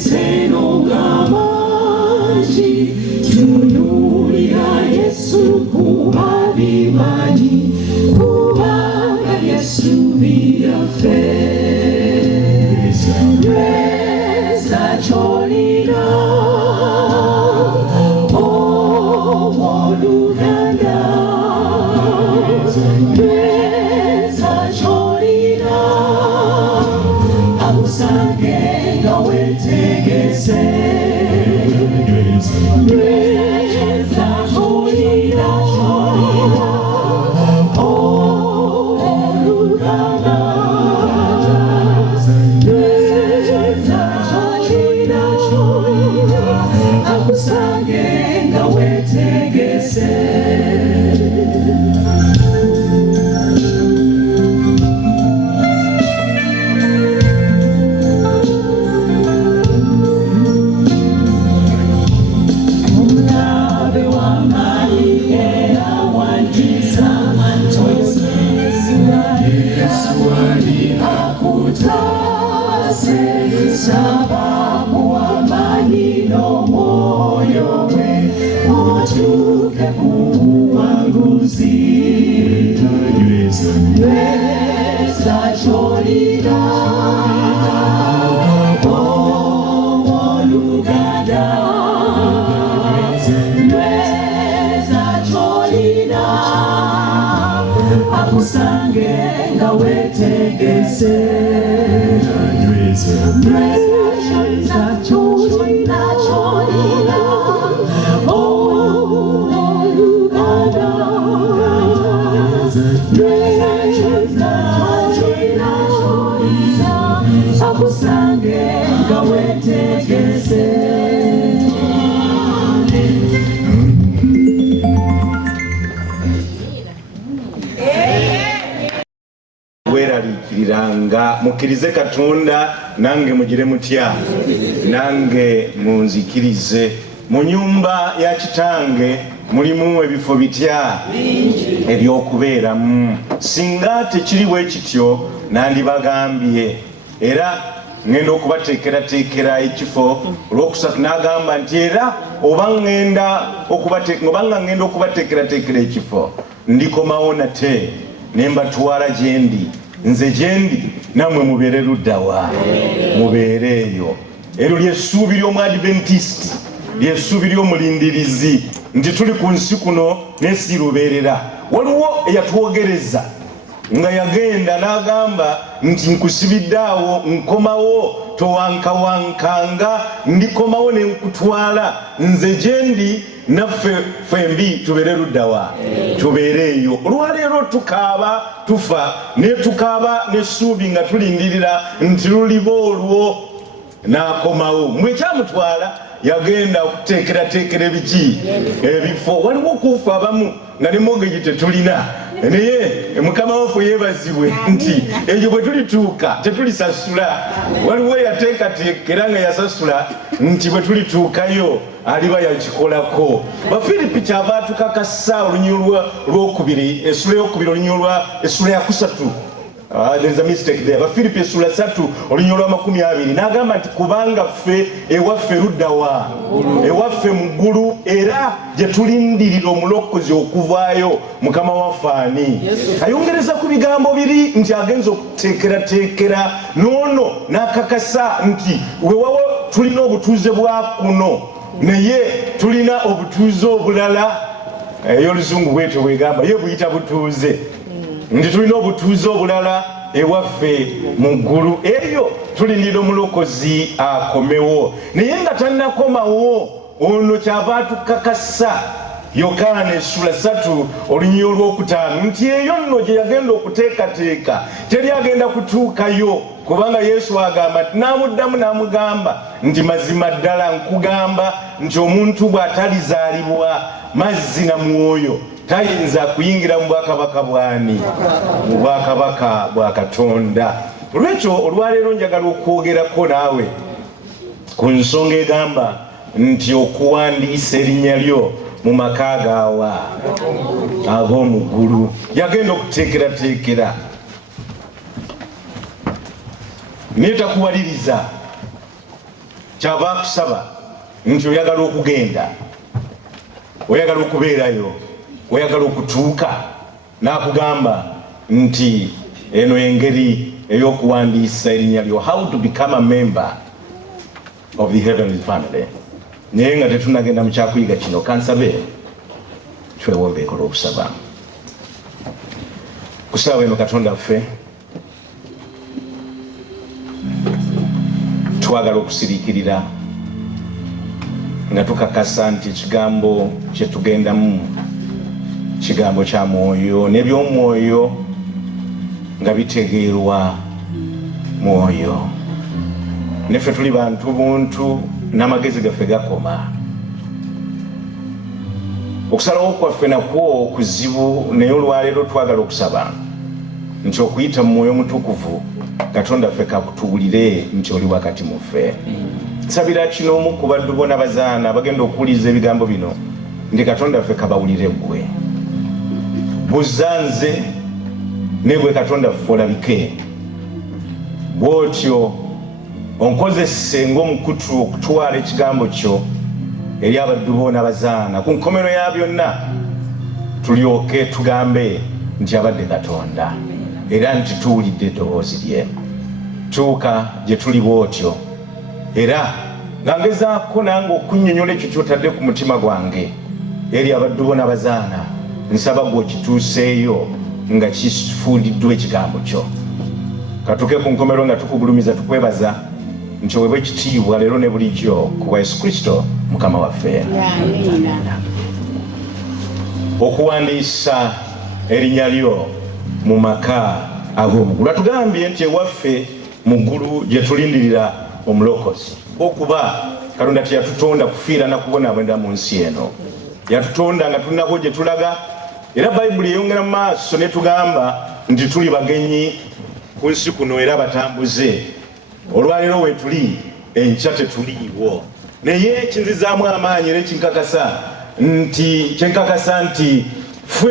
seno ngamaji tunulia Yesu kubabimaji kubanga Yesu biyafe Reza cholina oh Luganda Reza cholina abusange gawetegese Reza cholina oh Luganda Reza cholina abusange gawetegese sababu amani no moyo we utuke kuwanguzi Reza cholina oh Luganda Reza cholina akusange ngawetegese Reza cholina oh Luganda Reza cholina akusange ngawetegese weralikiriranga mukirize Katonda nange mugire mutya nange munzikirize mu nyumba ya kitange mulimu ebifo bitya ebyokubeeramu singa tekiriwe kityo nandibagambye era ngenda okubateekerateekera ekifo olwokusatu n'agamba nti era obanga ngenda okubateekerateekera ekifo ndikomawo nate nembatwala gyendi nze gyendi namwe mubeere luddawa mubeere eyo eryo lyessuubi ly'omwadventist lyessuubi ly'omulindirizi nti tuli ku nsi kuno nesirubeerera waliwo eyatwogereza nga yagenda n'agamba nti nkusibiddeawo nkomawo towankawankanga ndikomawo nenkutwala nze gyendi naffe fembi tubeere luddawa tubeere eyo olwaleero tukaaba tufa ne tukaaba n'essuubi nga tulindirira nti luliba olwo n'akomawo mwe kyamutwala yagenda okuteekerateekera ebiki ebifo waliwo okufa abamu nga ne mogeji tetulina naye mukama waffe yeebazibwe nti ekyo bwe tulituuka tetulisasula waliwo yateekateekera nga yasasula nti bwe tulituukayo aliba yakikolako Bafilipi kyava atukakasa olunyiro lwokubiri essula eyokubiri olunyiro essula yakusatu there's a mistake there Bafilipi essula 3 olunyiro lwa 20 n'agamba nti kubanga ffe ewaffe luddawa ewaffe mu ggulu era gye tulindirira omulokozi okuvaayo mukama waffe ani ayongereza ku bigambo biri nti agenza okuteekerateekera noono n'akakasa nti wewawo tulina obutuuze bwa kuno naye tulina obutuuze obulala ey'oluzungu bwetyo bwegamba ye buyita butuuze nti tulina obutuuze obulala ewaffe mu ggulu eyo tulindira omulokozi akomewo naye nga tannakomawo ono kyava atukakasa Yokaana essula 3 olunyiro lw'okutaano nti eyo nno gye yagenda okuteekateeka teri agenda kutuukayo kubanga Yesu agamba nti n'amuddamu n'amugamba nti mazima ddala nkugamba nti omuntu bw'atalizaalibwa mazzi na mwoyo tayinza kuyingira mu bwakabaka bwani mu bwakabaka bwa Katonda olwekyo olwaleero njagala okwogerako naawe ku nsonga egamba nti okuwandiisa erinnya lyo mu maka gaawa ag'omu ggulu yagenda okuteekerateekera naye takuwaliriza kyava kusaba nti oyagala okugenda, oyagala okubeerayo, oyagala okutuuka, n'akugamba nti eno engeri ey'okuwandiisa erinnya lyo, how to become a member of the heavenly family. Naye nga tetunagenda mu kyakuyiga kino, kansabe twewombeeko olw'okusaba. Kusaba eno Katonda ffe twagala okusiriikirira nga tukakasa nti ekigambo kye tugendamu kigambo kya mwoyo, n'ebyomwoyo nga bitegeerwa mwoyo. Neffe tuli bantu buntu n'amagezi gaffe gakoma. Okusalawo kwaffe nakwo kuzibu, naye olwaleero twagala okusaba nti okuyita mu mwoyo mutukuvu Katonda ffe kakutuulire nti oli wakati mu ffe. Nsabira kino omu ku baddu bona bazaana bagenda okuwuliriza ebigambo bino ndi Katonda ffe kabawulire ggwe. Buzanze ne gwe Katonda ffe olabike. Bw'otyo onkozese ng'omukutu okutwala ekigambo kyo eri abaddu bona bazaana. Ku nkomero ya byonna tulyoke tugambe nti abadde Katonda era nti tuwulidde eddoboozi lye. Tuuka gye tuli bw'otyo era nga ngezaako nange okunnyonnyola ekyo ky'otadde ku mutima gwange eri abaddu bona bazaana. Nsaba gwe okituuseeyo nga kifuuliddwa ekigambo kyo. Katuuke ku nkomero nga tukugulumiza tukwebaza nti oweebwa ekitiibwa leero ne bulijjo ku Yesu Kristo Mukama waffe. Okuwandiisa erinnya lyo mu maka ag'omugulu. Atugambye nti ewaffe mu ggulu gye tulindirira omulokozi. Okuba Katonda teyatutonda kufiira na kubonaabonera mu nsi eno. Yatutonda nga tulinako gye tulaga, era Bayibuli eyongera mu maaso ne tugamba nti tuli bagenyi ku nsi kuno era batambuze. Olwaleero we tuli enkya tetuliiwo. Naye kinzizaamu amaanyi era kyenkakasa nti ffe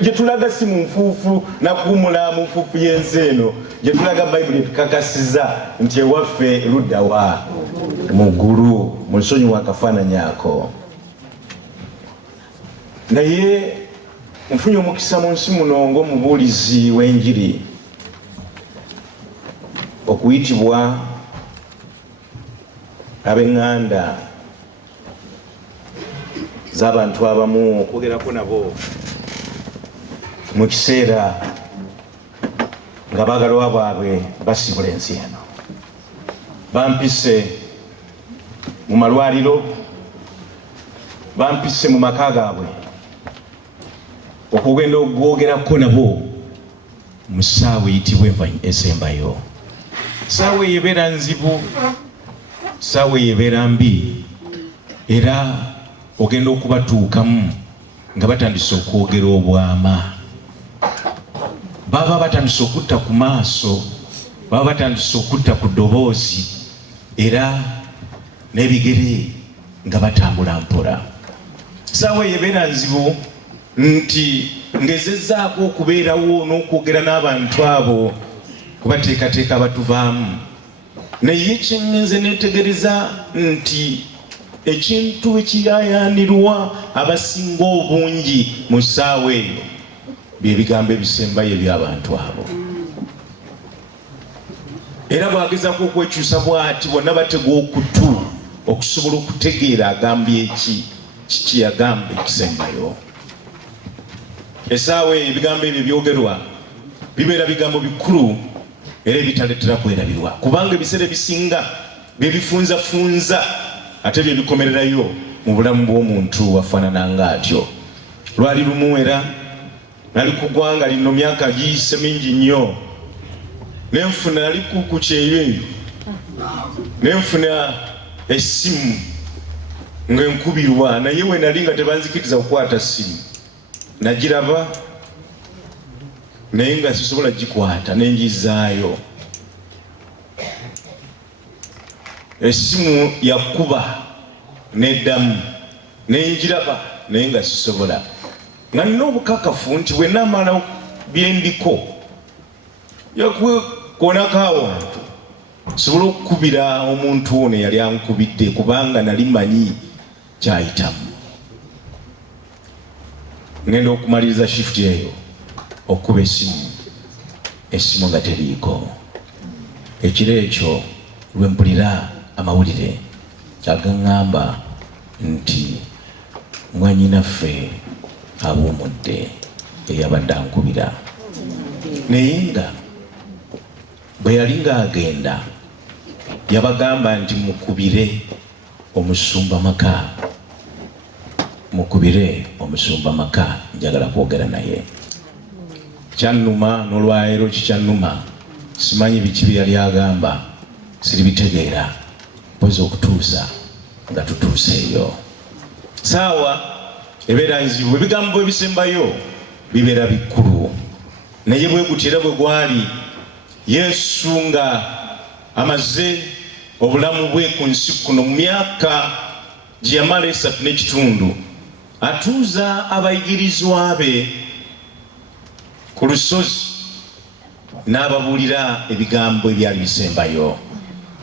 gye tulaga si mu nfuufu na kuwumula mu nfuufu y'ensi eno. Gye tulaga Bayibuli etukakasiza nti ewaffe ludda wa mu ggulu mu nsonyi w'akafaananyi ako. Naye nfunye omukisa mu nsi muno ng'omubuulizi w'enjiri okuyitibwa ab'eŋŋanda z'abantu abamu okwogerako nabo mu kiseera nga baagalwa bwabwe basibula ensi eno. Bampise mu malwaliro, bampise mu maka gaabwe okugenda okwogerako nabo mu ssaawa eyitibwa esembayo. Ssaawa eyo ebeera nzibu, ssaawa eyo ebeera mbi, era ogenda okubatuukamu nga batandise okwogera obwama. Baba batandise okutta ku maaso, baba batandise okutta ku ddoboozi, era n'ebigere nga batambula mpola. Ssaawa eyo ebeera nzibu nti ngezezzaako okubeerawo n'okwogera n'abantu abo kubateekateeka abatuvaamu. Naye kye ngenze neetegereza nti ekintu ekiyaayaanirwa abasinga obungi mu ssaawa eyo bye bigambo ebisembayo eby'abantu abo. Era bw'agezaako okwekyusa bw'ati bonna batega okutu okusobola okutegeera agambye kiki yagamba ekisembayo. Essaawa eyo ebigambo ebyo byogerwa bibeera bigambo bikulu era ebitaleetera kwerabirwa, kubanga ebiseera ebisinga bye bifunzafunza ate bye bikomererayo mu bulamu bw'omuntu wafaanana ng'atyo. Lwali lumu era nali ku ggwanga lino myaka giyise mingi nnyo, nenfuna nali ku kyeyo eyo, nenfuna essimu ng'enkubirwa, naye we nali nga tebanzikiriza kukwata ssimu. Nagiraba naye nga sisobola gikwata, nenjizaayo. Essimu yakuba neddamu, nenjiraba naye nga sisobola. Nga nina obukakafu nti bwe naamala byendiko yakukonako awantu sobola okukubira omuntu ono yali ankubidde kubanga nali manyi kyayitamu. Ngenda okumaliriza shift eyo okuba esimu nga teriiko. Ekiro ekyo lwe mpulira amawulire agaŋŋamba nti mwannyinaffe abuumudde eyabadde ankubira. Naye nga bwe yali ng'agenda yabagamba nti mukubire omusumba maka, mukubire omusumba maka, njagala kwogera naye. Kyannuma n'olwaleero kikyannuma, simanyi biki bye yali agamba, siribitegeera mpozi okutuusa nga tutuuseeyo. Saawa ebeera nzibu, ebigambo ebisembayo bibeera bikulu, naye bwe gutyo era bwe gwali Yesu nga amaze obulamu bwe ku nsi kuno mu myaka gye yamala 3.5, atuuza abayigirizwa be ku lusozi n'ababuulira ebigambo ebyali bisembayo.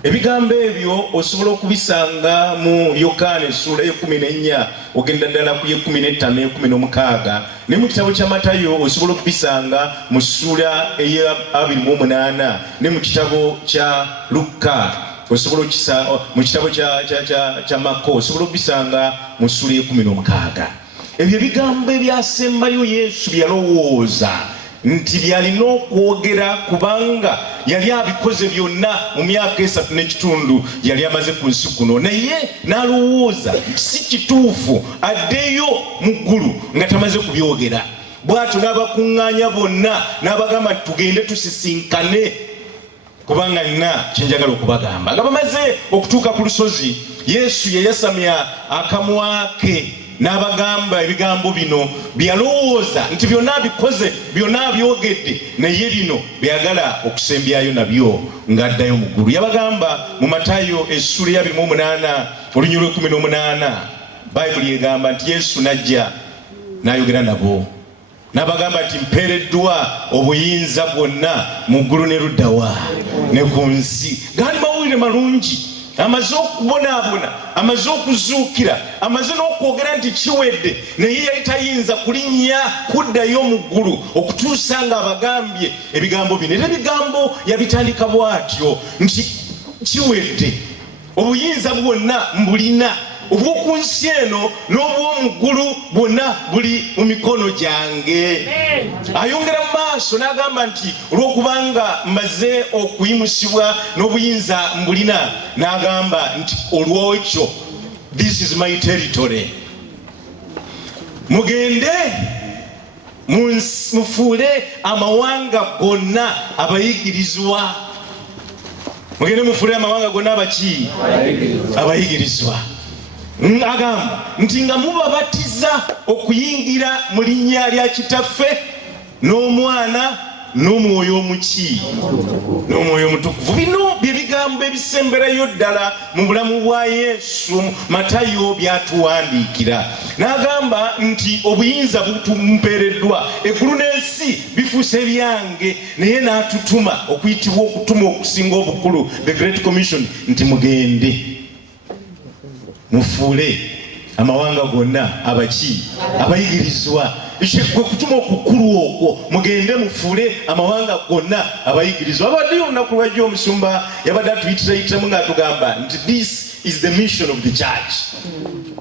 Ebigambo ebyo osobola okubisanga mu Yokaana essula 14, ogenda ddala ku 15, 16, ne mu kitabo kya Matayo osobola okubisanga mu ssula eya 28, ne mu kitabo kya Luka osobola okubisanga mu kitabo kya Mako osobola okubisanga mu ssula 16. Ebyo ebigambo ebyasembayo Yesu byalowooza nti byalina okwogera kubanga yali abikoze byonna mu myaka 3.5 yali amaze ku nsi kuno, naye n'alowooza si kituufu addeyo mu ggulu nga tamaze kubyogera. Bw'atyo n'abakuŋŋaanya bonna n'abagamba tugende tusisinkane kubanga nina kyenjagala okubagamba. Nga bamaze okutuuka ku lusozi, Yesu yayasamya akamwa ke n'abagamba ebigambo bino byalowooza nti byonna abikoze, byonna abyogedde, naye bino byagala okusembyayo nabyo ng'addayo mu ggulu. Yabagamba mu Matayo essula ya 28 olunyiriro 18, Bayibuli egamba nti Yesu najja n'ayogera nabo n'abagamba nti mpeereddwa obuyinza bwonna mu ggulu ne luddawa ne ku nsi. Gaali mawulire malungi, amaze okubonaabona, amaze okuzuukira, amaze n'okwogera nti kiwedde, naye yali tayinza kulinnya kuddayo mu ggulu okutuusa nga abagambye ebigambo bino. Era ebigambo yabitandika bw'atyo nti kiwedde, obuyinza bwonna mbulina, obw'oku nsi eno n'obw'omu ggulu bwonna buli mu mikono gyange. Ayongera mu maaso n'agamba nti olw'okubanga mmaze okuyimusibwa n'obuyinza mbulina, n'agamba nti olw'ekyo this is my territory, mugende mufuule amawanga gonna abayigirizwa. Mugende mufuule amawanga gonna abaki? Abayigirizwa. Agamba nti nga mubabatiza okuyingira mu linnya lya Kitaffe n'Omwana n'Omwoyo omuki n'Omwoyo omutukuvu. Bino bye bigambo ebisemberayo ddala mu bulamu bwa Yesu Matayo byatuwandiikira. N'agamba nti obuyinza butumpeereddwa, eggulu n'ensi bifuuse byange, naye n'atutuma okuyitibwa okutuma okusinga obukulu, the Great Commission, nti mugende mufuule amawanga gonna abaki? Abayigirizwa. Kwe kutuma okukulu okwo, mugende mufuule amawanga gonna abayigirizwa. Abaddeyo olunaku lwajja omusumba yabadde atuyitiramu ng'atugamba nti this is the mission of the church.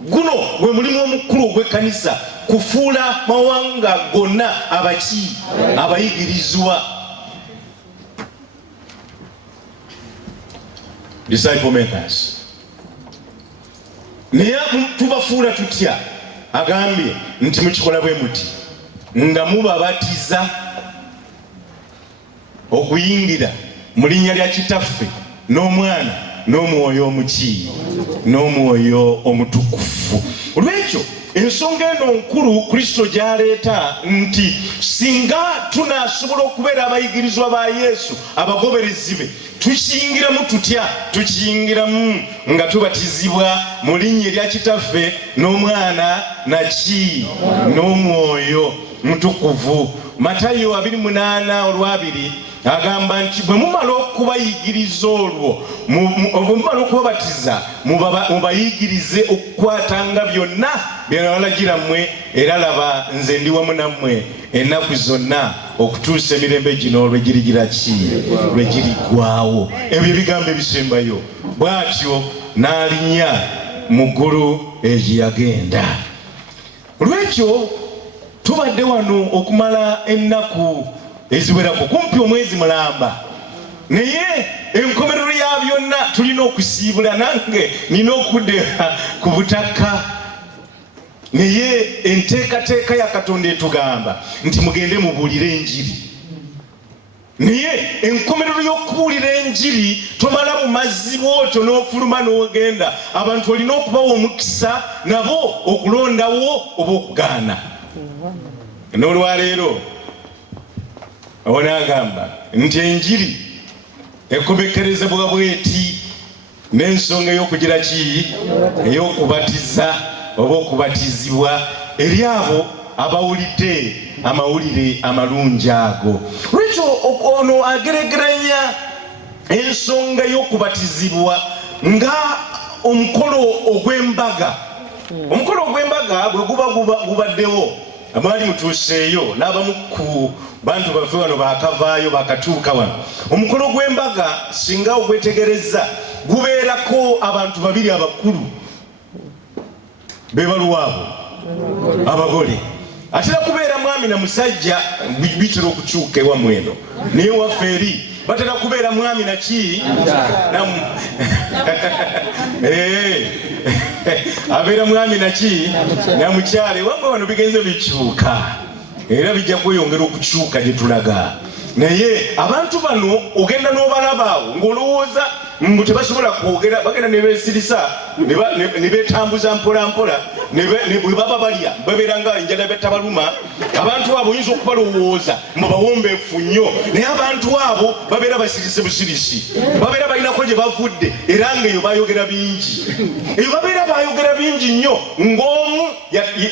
Guno gwe mulimu omukulu ogw'ekkanisa, kufuula mawanga gonna abaki? Abayigirizwa. Disciple makers. Naye tubafuula tutya? Agambye nti mukikola bwe muti nga mubabatiza okuyingira mu linnya lya Kitaffe n'Omwana n'Omwoyo omuki? N'Omwoyo omutukuvu. Olw'ekyo ensonga eno nkulu Kristo gy'aleeta nti singa tunaasobola okubeera abayigirizwa ba Yesu, abagoberezi be, tukiyingiramu tutya? Tukiyingiramu nga tubatizibwa mu linnya lya Kitaffe n'Omwana naki? N'Omwoyo mutukuvu. Matayo 28:2 agamba nti bwe mumala okubayigiriza olwo mumala okubabatiza mubayigirize okukwatanga byonna bye nabalagira mmwe, era laba nze ndi wamu nammwe ennaku zonna okutuusa emirembe gino lwe girigira ki lwe girigwawo. Ebyo ebigambo ebisembayo. Bw'atyo n'alinnya mu ggulu egyo yagenda. Olwekyo tubadde wano okumala ennaku eziwerako kumpi omwezi mulamba, naye enkomerero ya byonna tulina okusiibula. Nange nina okudda ku butaka, naye enteekateeka ya Katonda etugamba nti mugende mubuulire enjiri. Naye enkomerero y'okubuulira enjiri tomala mu mazzi bw'otyo n'ofuluma n'ogenda. Abantu olina okubawa omukisa nabo okulondawo oba okugaana. N'olwaleero awo n'agamba nti enjiri ekomekerezebwa bw'eti n'ensonga ey'okugira ki ey'okubatiza oba okubatizibwa eri abo abawulidde amawulire amalungi ago. Lwekyo ono ageregeranya ensonga y'okubatizibwa nga omukolo ogw'embaga. Omukolo ogw'embaga bwe gubaddewo, abaali mutuuseeyo n'abamu ku bantu baffe wano bakavaayo bakatuuka wano. Omukolo gw'embaga singa ogwetegereza gubeerako abantu babiri abakulu, be baluwaabo abagole. Atera kubeera mwami na musajja, bitera okukyuka ewammwe eno, naye waffe eri batera kubeera mwami na ki abeera mwami na ki na mukyale. Wamwe wano bigenze bikyuka era bijja kweyongera okukyuka gye tulaga. Naye abantu bano ogenda n'obalabaawo ng'olowooza mbu tebasobola kwogera, bagenda ne beesirisa ne beetambuza mpola mpola, bwe baba balya babeera nga enjala betabaluma. Abantu abo oyinza okubalowooza mu bawombeefu nnyo, naye abantu abo babeera basirise busirisi, babeera balinako gye bavudde, era ng'eyo bayogera bingi. Eyo babeera bayogera bingi nnyo, ng'omu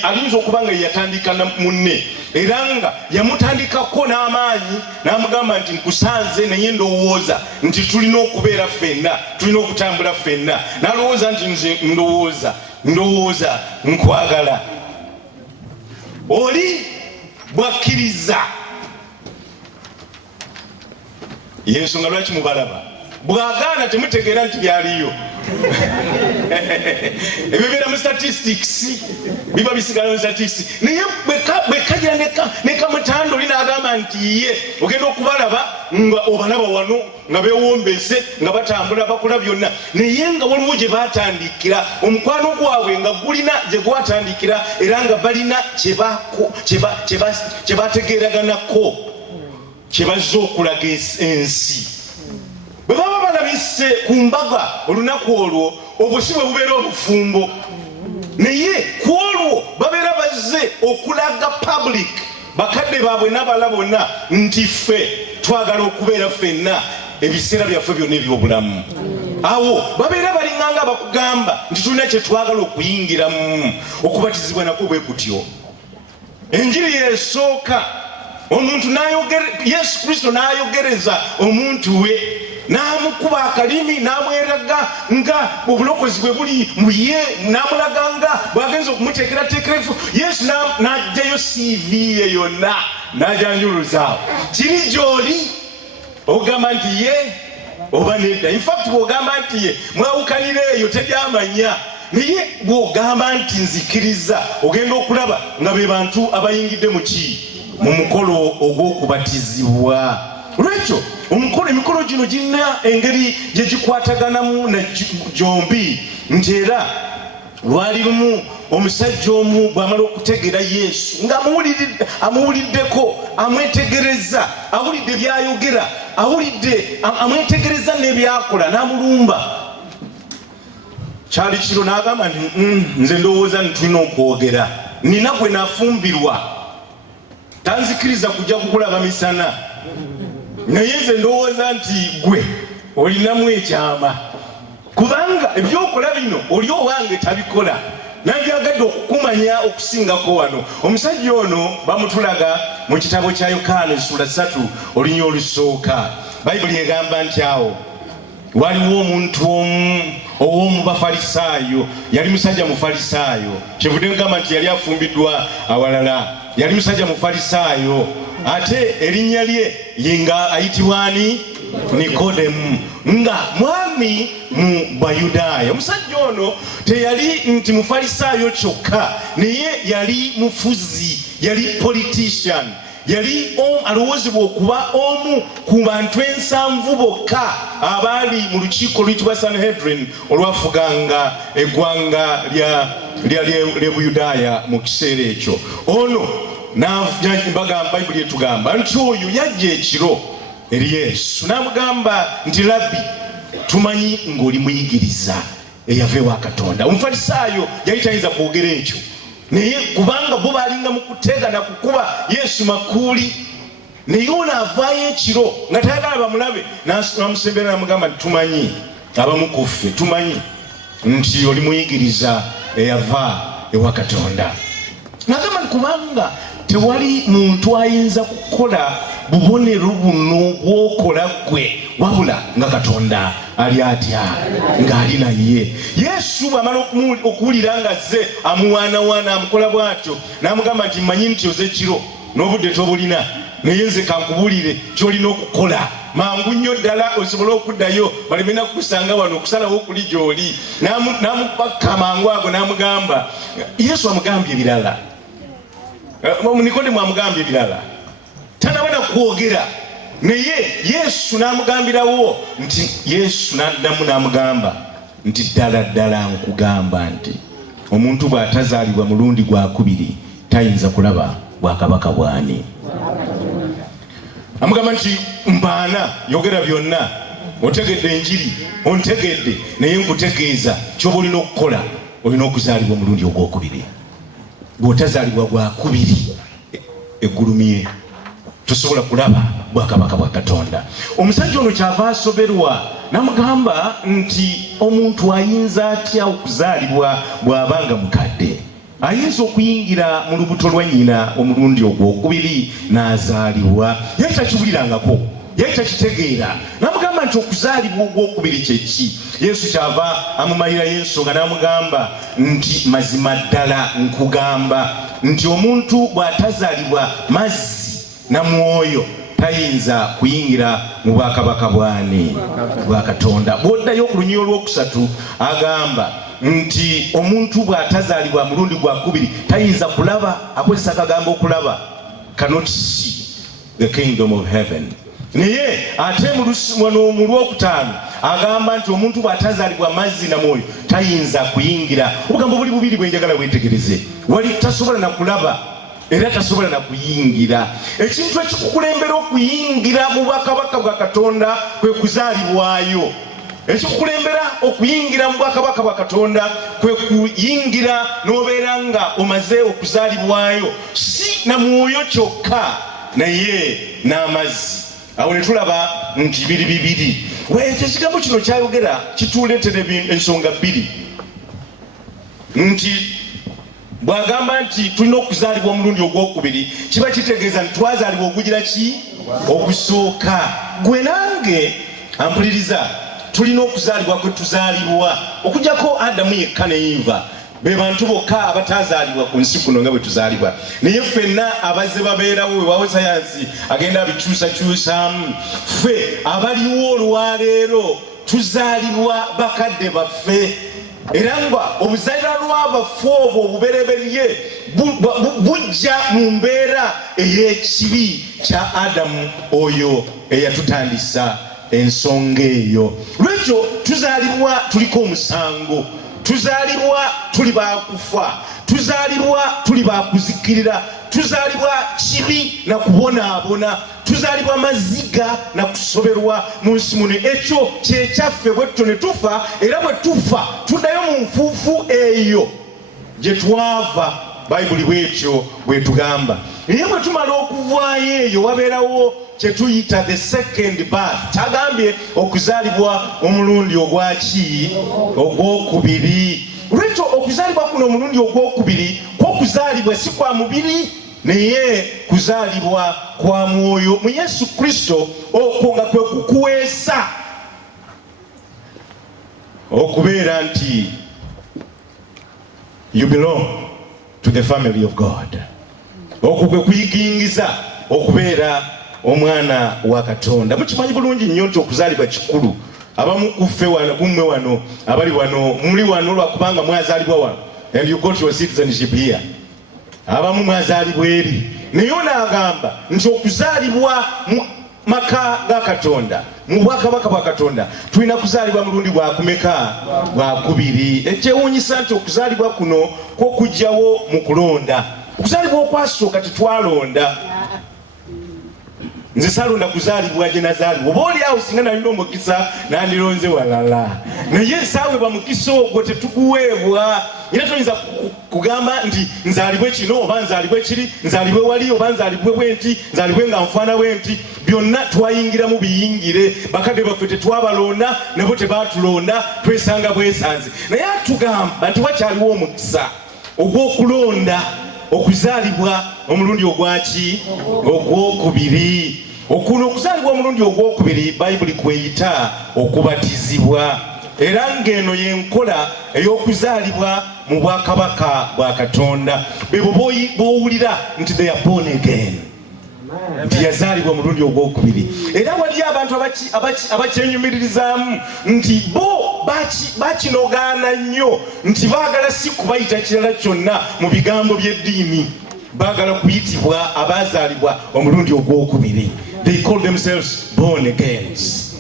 ayinza okuba nga yatandika munne era nga yamutandikako n'amaanyi n'amugamba nti nkusanze, naye ndowooza nti tulina okubeera ffenna, tulina okutambula ffenna. N'alowooza nti nze ndowooza nkwagala. Oli bwakkiriza, yensonga lwaki mubalaba. Bwagaana temutegeera nti byaliyo. Ebibeera mu statistics biba bisigala mu statistics. Naye bwekagira nekamutanda oli n'agamba nti ye ogenda okubalaba nga obalaba wano nga beewombeese nga batambula bakola byonna, naye nga waliwo gye batandikira, omukwano gwabwe nga gulina gye gwatandikira, era nga balina kye bategeeraganako, kye bazze okulaga ensi. Bwe baba balabise ku mbaga olunaku olwo, obwo si bwe bubeera obufumbo, naye ku olwo babeera bazze okulaga public, bakadde baabwe n'abala bonna nti ffe twagala okubeera ffenna ebiseera byaffe byonna eby'obulamu. Awo babeera balinganga bakugamba nti tulina kye twagala okuyingiramu. Okubatizibwa nakwo bwe kutyo. Enjiri yesooka omuntu n'ayogera, Yesu Kristo n'ayogereza omuntu we, n'amukuba akalimi n'amweraga nga obulokozi bwe buli mu ye, n'amulaga nga bw'agenza okumuteekerateekera efu. Yesu n'ajjayo CV ye yonna n'ajanjuluzaawo. Kiri gy'oli ogamba nti ye oba nedda. In fact bw'ogamba nti ye mwawukanira eyo teryamanya, naye bw'ogamba nti nzikiriza ogenda okulaba nga be bantu abayingidde mu ki mu mukolo ogw'okubatizibwa. Lwekyo emikolo gino girina engeri gye gikwataganamu na gyombi, nti era lwali lumu omusajja omu bw'amala okutegeera Yesu ng'amuwuliddeko, amwetegereza, awulidde by'ayogera, amwetegereza n'ebyakola, n'amulumba. Kyali kiro n'agamba nti nze ndowooza nti tulina okwogera, nina gwe nafumbirwa, tanzikiriza kujja kukulaba misana, naye nze ndowooza nti gwe olinamu ekyama, kubanga ebyokola bino oli owange tabikola, nanjagadde okukumanya okusingako wano. Omusajja ono bamutulaga mu kitabo kya Yokaana essula 3 olunya olusooka. Bayibuli egamba nti awo waliwo omuntu omu ow'omu Bafalisaayo, yali musajja Mufalisaayo. Kyevudde ngamba nti yali afumbiddwa awalala, yali musajja Mufalisaayo, ate erinnya lye yenga ayitibwa ani? Nikodemu, nga mwami mu Bayudaaya. Omusajja ono teyali nti Mufalisaayo kyokka, naye yali mufuzi, yali politician, yali alowoozebwa okuba omu ku bantu 7 bokka abaali mu lukiiko luyitibwa Sanhedrin olwafuganga eggwanga lya Buyudaaya mu kiseera ekyo. Ono bagamba, Bayibuli etugamba nti oyo yajja ekiro eri Yesu n'amugamba nti Labbi, tumanyi ng'oli muyigiriza eyava ewa Katonda. Omufalisaayo yali tayinza kwogera ekyo, naye kubanga bo balinga mu kuteega na kukuba Yesu makuuli, naye ono avaayo ekiro nga tayagala bamulabe, n'amusembera n'amugamba nti tumanyi, abamu ku ffe tumanyi nti oli muyigiriza eyava ewa Katonda. N'agamba nti kubanga tewali muntu ayinza kukola bubonero buno bwokola gwe wabula nga Katonda ali atya, ng'ali naye. Yesu bw'amala okuwulira nga azze amuwaanawaana amukola bw'atyo, n'amugamba nti mmanyi nti oze ekiro n'obudde tobulina, naye nze kankubuulire ky'olina okukola mangu nnyo ddala osobole okuddayo baleme na kukusanga wano okusalawo okuli gy'oli. N'amupakka mangu ago n'amugamba, Yesu amugambye ebirala, Nikodemu amugambye ebirala, tanabona kwogera, naye Yesu n'amugambirawo nti, Yesu n'addamu n'amugamba nti ddala ddala nkugamba nti omuntu bw'atazaalibwa mulundi gwakubiri tayinza kulaba bwakabaka bwani. Amugamba nti mbaana, yogera byonna, otegedde enjiri, ontegedde, naye nkutegeeza ky'oba olina okukola, olina okuzaalibwa omulundi ogwokubiri. Bw'otazaalibwa gwakubiri eggulumye tosobola kulaba bwakabaka bwa Katonda. Omusajja ono kyava asoberwa n'amugamba nti omuntu ayinza atya okuzaalibwa bw'abanga mukadde? Ayinza okuyingira mu lubuto lwa nnyina omulundi ogwokubiri n'azaalibwa. Yali takiwulirangako, yali takitegeera. N'amugamba nti okuzaalibwa ogwokubiri kye ki? Yesu kyava amumalirayo ensonga n'amugamba nti mazima ddala nkugamba nti omuntu bw'atazaalibwa mazzi na mwoyo tayinza kuyingira mu bwakabaka bwani bwa Katonda. Bw'oddayo ku lunyiriro olwokusatu agamba nti omuntu bw'atazaalibwa mulundi gwakubiri tayinza kulaba, akozesa akagambo okulaba, cannot see the kingdom of heaven. Naye ate mu lwokutaano agamba nti omuntu bw'atazaalibwa mazzi na mwoyo tayinza kuyingira. Obugambo buli bubiri bwenjagala bwetegereze, wali tasobola na kulaba era tasobola na kuyingira. Ekintu ekikukulembera okuyingira mu bwakabaka bwa Katonda kwe kuzaalibwayo. Ekikukulembera okuyingira mu bwakabaka bwa Katonda kwe kuyingira n'obeera nga omaze okuzaalibwayo, si na mwoyo kyokka naye n'amazzi. Awo ne tulaba nti bibiri. Ekyo ekigambo kino kyayogera kituuleetera ensonga bbiri, nti bw'agamba nti tulina okuzaalibwa omulundi ogwokubiri kiba kitegeeza nti twazaalibwa ogugira ki? Ogusooka. Gwe nange ampuliriza, tulina okuzaalibwa kwe tuzaalibwa, okugjako Adamu yekka ne Eva, be bantu bokka abatazaalibwa ku nsi kuno nga bwe tuzaalibwa. Naye ffenna abazze babeerawo wewawo sayansi agenda abikyusakyusaamu, ffe abaliwo olwaleero tuzaalibwa bakadde baffe, era nga obuzaaliranwa baffe obwo obubereberye bujja mu mbeera ey'ekibi kya Adamu oyo eyatutandisa ensonga eyo. Lwekyo tuzaalibwa tuliko omusango, tuzaalibwa tuli bakufa, tuzaalibwa tuli bakuzikirira, tuzaalibwa kibi na kubonaabona, tuzaalibwa maziga na kusoberwa mu nsi muno. Ekyo kyekyaffe bwe tutyo ne tufa, era bwe tufa tuddayo mu nfuufu eyo gye twava. Bayibuli bwetyo bwe tugamba. Naye bwe tumala okuvaayo eyo wabeerawo kye tuyita the second birth. Kyagambye okuzaalibwa omulundi ogwaki? Ogwokubiri. Lwekyo okuzaalibwa kuno omulundi ogwokubiri kw'okuzaalibwa si kwa mubiri naye kuzaalibwa kwa mwoyo mu Yesu Kristo, okwo nga kwe kukuweesa okubeera nti you belong to the family of God. Okwo kwe kuyigingiza okubeera omwana wa Katonda. Mukimanyi bulungi nnyo nti okuzaalibwa kikulu. Abamu kuffe wano kummwe wano abali wano muli wano lwakubanga mwazaalibwa wano and you got your citizenship here. Abamu mwazaalibwa eri naye onaagamba nti okuzaalibwa mu maka ga Katonda mu bwakabaka bwa Katonda tulina kuzaalibwa mulundi gwakumeka gwakubiri. Ekyewuunyisa nti okuzaalibwa kuno kw'okujjawo mu kulonda. Okuzaalibwa okwasooka tetwalonda. Nze salonda kuzaalibwa gye nazaalibwa. Oba oli awo singa nalina omukisa nandironze walala, naye saawe bamukisa ogwo tetuguweebwa. Era toyinza kugamba nti nzaalibwe kino oba nzaalibwe kiri, nzaalibwe wali oba nzaalibwe bwenti, nzaalibwe nga nfaana bwenti. Byonna twayingira mu biyingire. Bakadde baffe tetwabalonda, nabo tebaatulonda, twesanga bwesanze. Naye atugamba nti wakyaliwo omukisa ogw'okulonda okuzaalibwa omulundi ogwaki ogwokubiri. Okuno okuzaalibwa omulundi ogwokubiri Bayibuli kweyita okubatizibwa, era ng'eno y'enkola ey'okuzaalibwa mu bwakabaka bwa Katonda. Bebo bowulira nti they are born again, nti yazaalibwa omulundi ogwokubiri. Era waliyo abantu abakyenyumiririzaamu nti bo bakinogaana nnyo nti baagala si kubayita kirala kyonna mu bigambo by'eddiini, baagala kuyitibwa abaazaalibwa omulundi ogwokubiri. They call themselves born agains.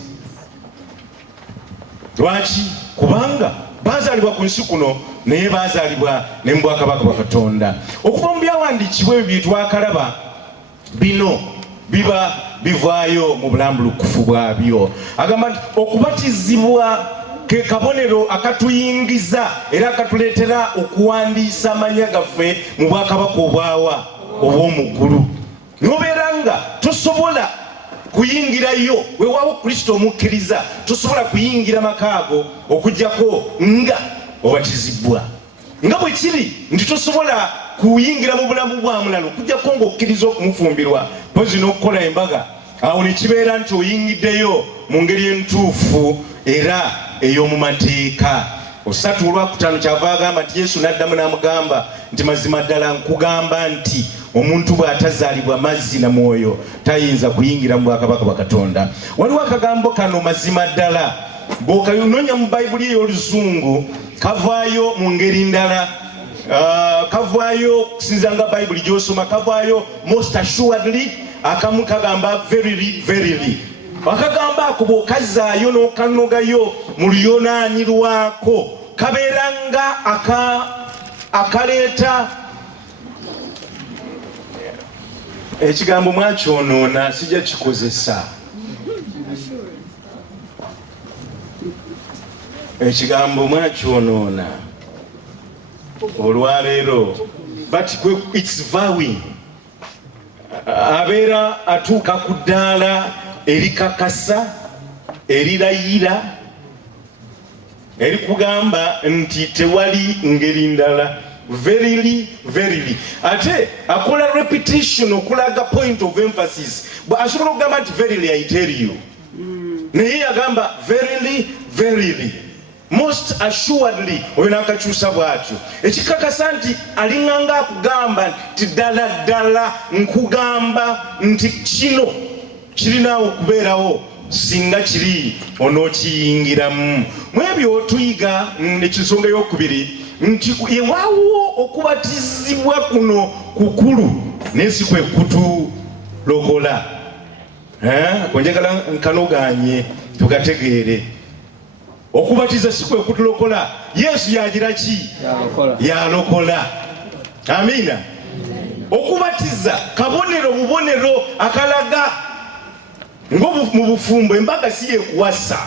Lwaki? Kubanga baazaalibwa ku nsi kuno naye baazaalibwa ne mu bwakabaka bwa Katonda. Okuva mu byawandiikibwa ebyo twakalaba bino biba bivaayo mu bulambulukufu bwabyo. Agamba nti okubatizibwa ke kabonero akatuyingiza era akatuleetera okuwandiisa amanya gaffe mu bwakabaka obwawa obw'omuggulu. Nobeera nga tosobola kuyingirayo weewaawo Kristo omukkiriza, tosobola kuyingira makaago okujjako nga obatizibwa. Nga bwe kiri nti tosobola kuyingira mu bulamu bwa mulala okujjako ng'okkiriza okumufumbirwa pozi n'okukola embaga. Awo ne kibeera nti oyingiddeyo mu ngeri entuufu era ey'omu mateeka. 3:5 kyava agamba nti Yesu n'addamu n'amugamba nti mazima ddala nkugamba nti omuntu bw'atazaalibwa mazzi na mwoyo tayinza kuyingira mu bwakabaka bwa Katonda. Waliwo akagambo kano mazima ddala bw'okayonoonya mu Bayibuli ey'Oluzungu kavaayo mu ngeri ndala. Kavaayo kusinziira nga Bayibuli gy'osoma kavaayo most assuredly, akamu kagamba verily verily. Akagambo ako bw'okazaayo n'okanogayo mu luyonaani lwako kabeera nga akaleeta ekigambo mwakyonoona sijja kikozesa. Ekigambo mwakyonoona olwaleero but it's vowing. Abeera atuuka ku ddaala erikakasa erirayira erikugamba nti tewali ngeri ndala. Verily verily. Ate akola repetition okulaga point of emphasis. Asobola okugamba nti verily I tell you, naye agamba verily verily, most assuredly. Oyo n'akakyusa bw'atyo ekikakasa nti alinganga akugamba nti ddala ddala nkugamba nti kino kirinaawo okubeerawo singa kiri onookiyingiramu. Mu ebyo tuyiga ekisonga ey'okubiri nti ewaawo okubatizibwa kuno kukulu naye si kwe kutulokola. Konjagala nkanoganye tugategeere. Okubatiza si kwe kutulokola. Yesu yagira ki? Yalokola. Amiina. Okubatiza kabonero bubonero akalaga mu bufumbo. Embaga si yekuwasa,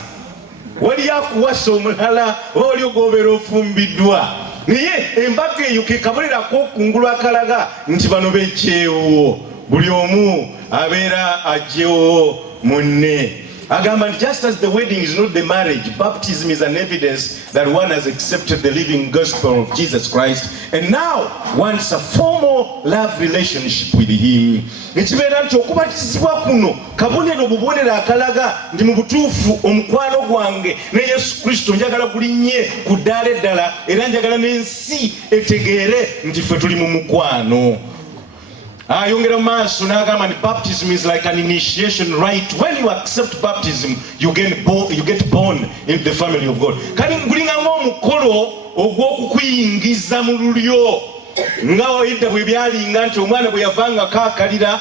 wali akuwasa omulala oba oli ogobeera ofumbiddwa, naye embaga eyo ke kabonero ak'okungulu akalaga nti bano b'ekyewo, buli omu abeera ajjewo munne. agamba just as the wedding is not the marriage, baptism is an evidence that one has accepted the living gospel of Jesus Christ and now wants a formal love relationship with him. Ekibeera nti okubatizibwa kuno kabonero bubonero akalaga ndi mu butuufu omukwano gwange ne Yesu Kristo njagala gulinnye ku ddaala eddala era njagala n'ensi etegeere nti ffe tuli mu mukwano. Yongera maaso n'agamba nti baptism is like an initiation rite. When you accept baptism, you get born into the family of God. Kali gulinga ng'omukolo ogw'okukuyingiza mu lulyo nga oyidde bwe byalinga nti omwana bwe yavanga kaakalira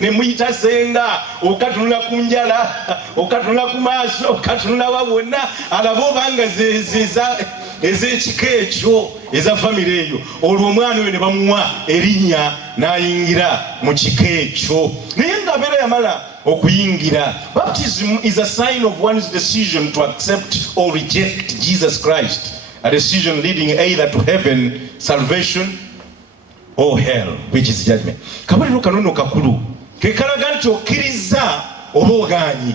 ne muyita senga okatunula ku njala okatunula ku maaso okatunula wabona alaba obanga ez'ekika ekyo eza famire eyo olwo omwana oyo ne bamuwa erinnya n'ayingira mu kika ekyo. Naye nga mbeera yamala okuyingira, baptism is a sign of one's decision to accept or reject Jesus Christ, a decision leading either to heaven, salvation, or hell, which is judgment. Kabonero kanono kakulu kekalaga nti okkiriza oba ogaanyi,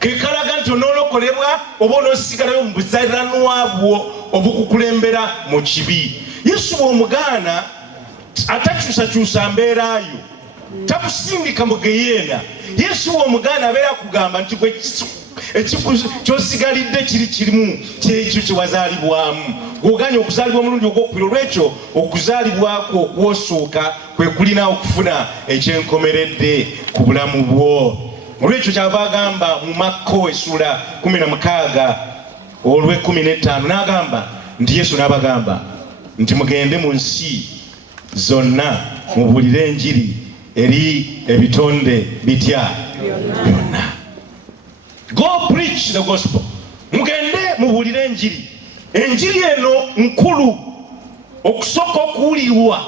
kekalaga nti onoolokolebwa oba onoosigalayo mu buzaaliranwa bwo obukukulembera mu kibi. Yesu bw'omugaana atakyusakyusa mbeeraayo, takusindika mu geyeena. Yesu bw'omugaana abeera akugamba nti gwe kyosigalidde kiri kirimu kyekyo kyewazaalibwamu. Gw'oganya okuzaalibwa omulundi ogwokubiri, olwekyo okuzaalibwako okwosooka kwe kulina okufuna ekyenkomeredde ku bulamu bwo. Olwekyo kyava agamba mu Makko essula 16 olw'e15 n'agamba nti Yesu n'abagamba nti mugende mu nsi zonna mubuulire enjiri eri ebitonde bitya byonna. Go preach the gospel. Mugende mubuulire enjiri. Enjiri eno nkulu okusooka okuwulirwa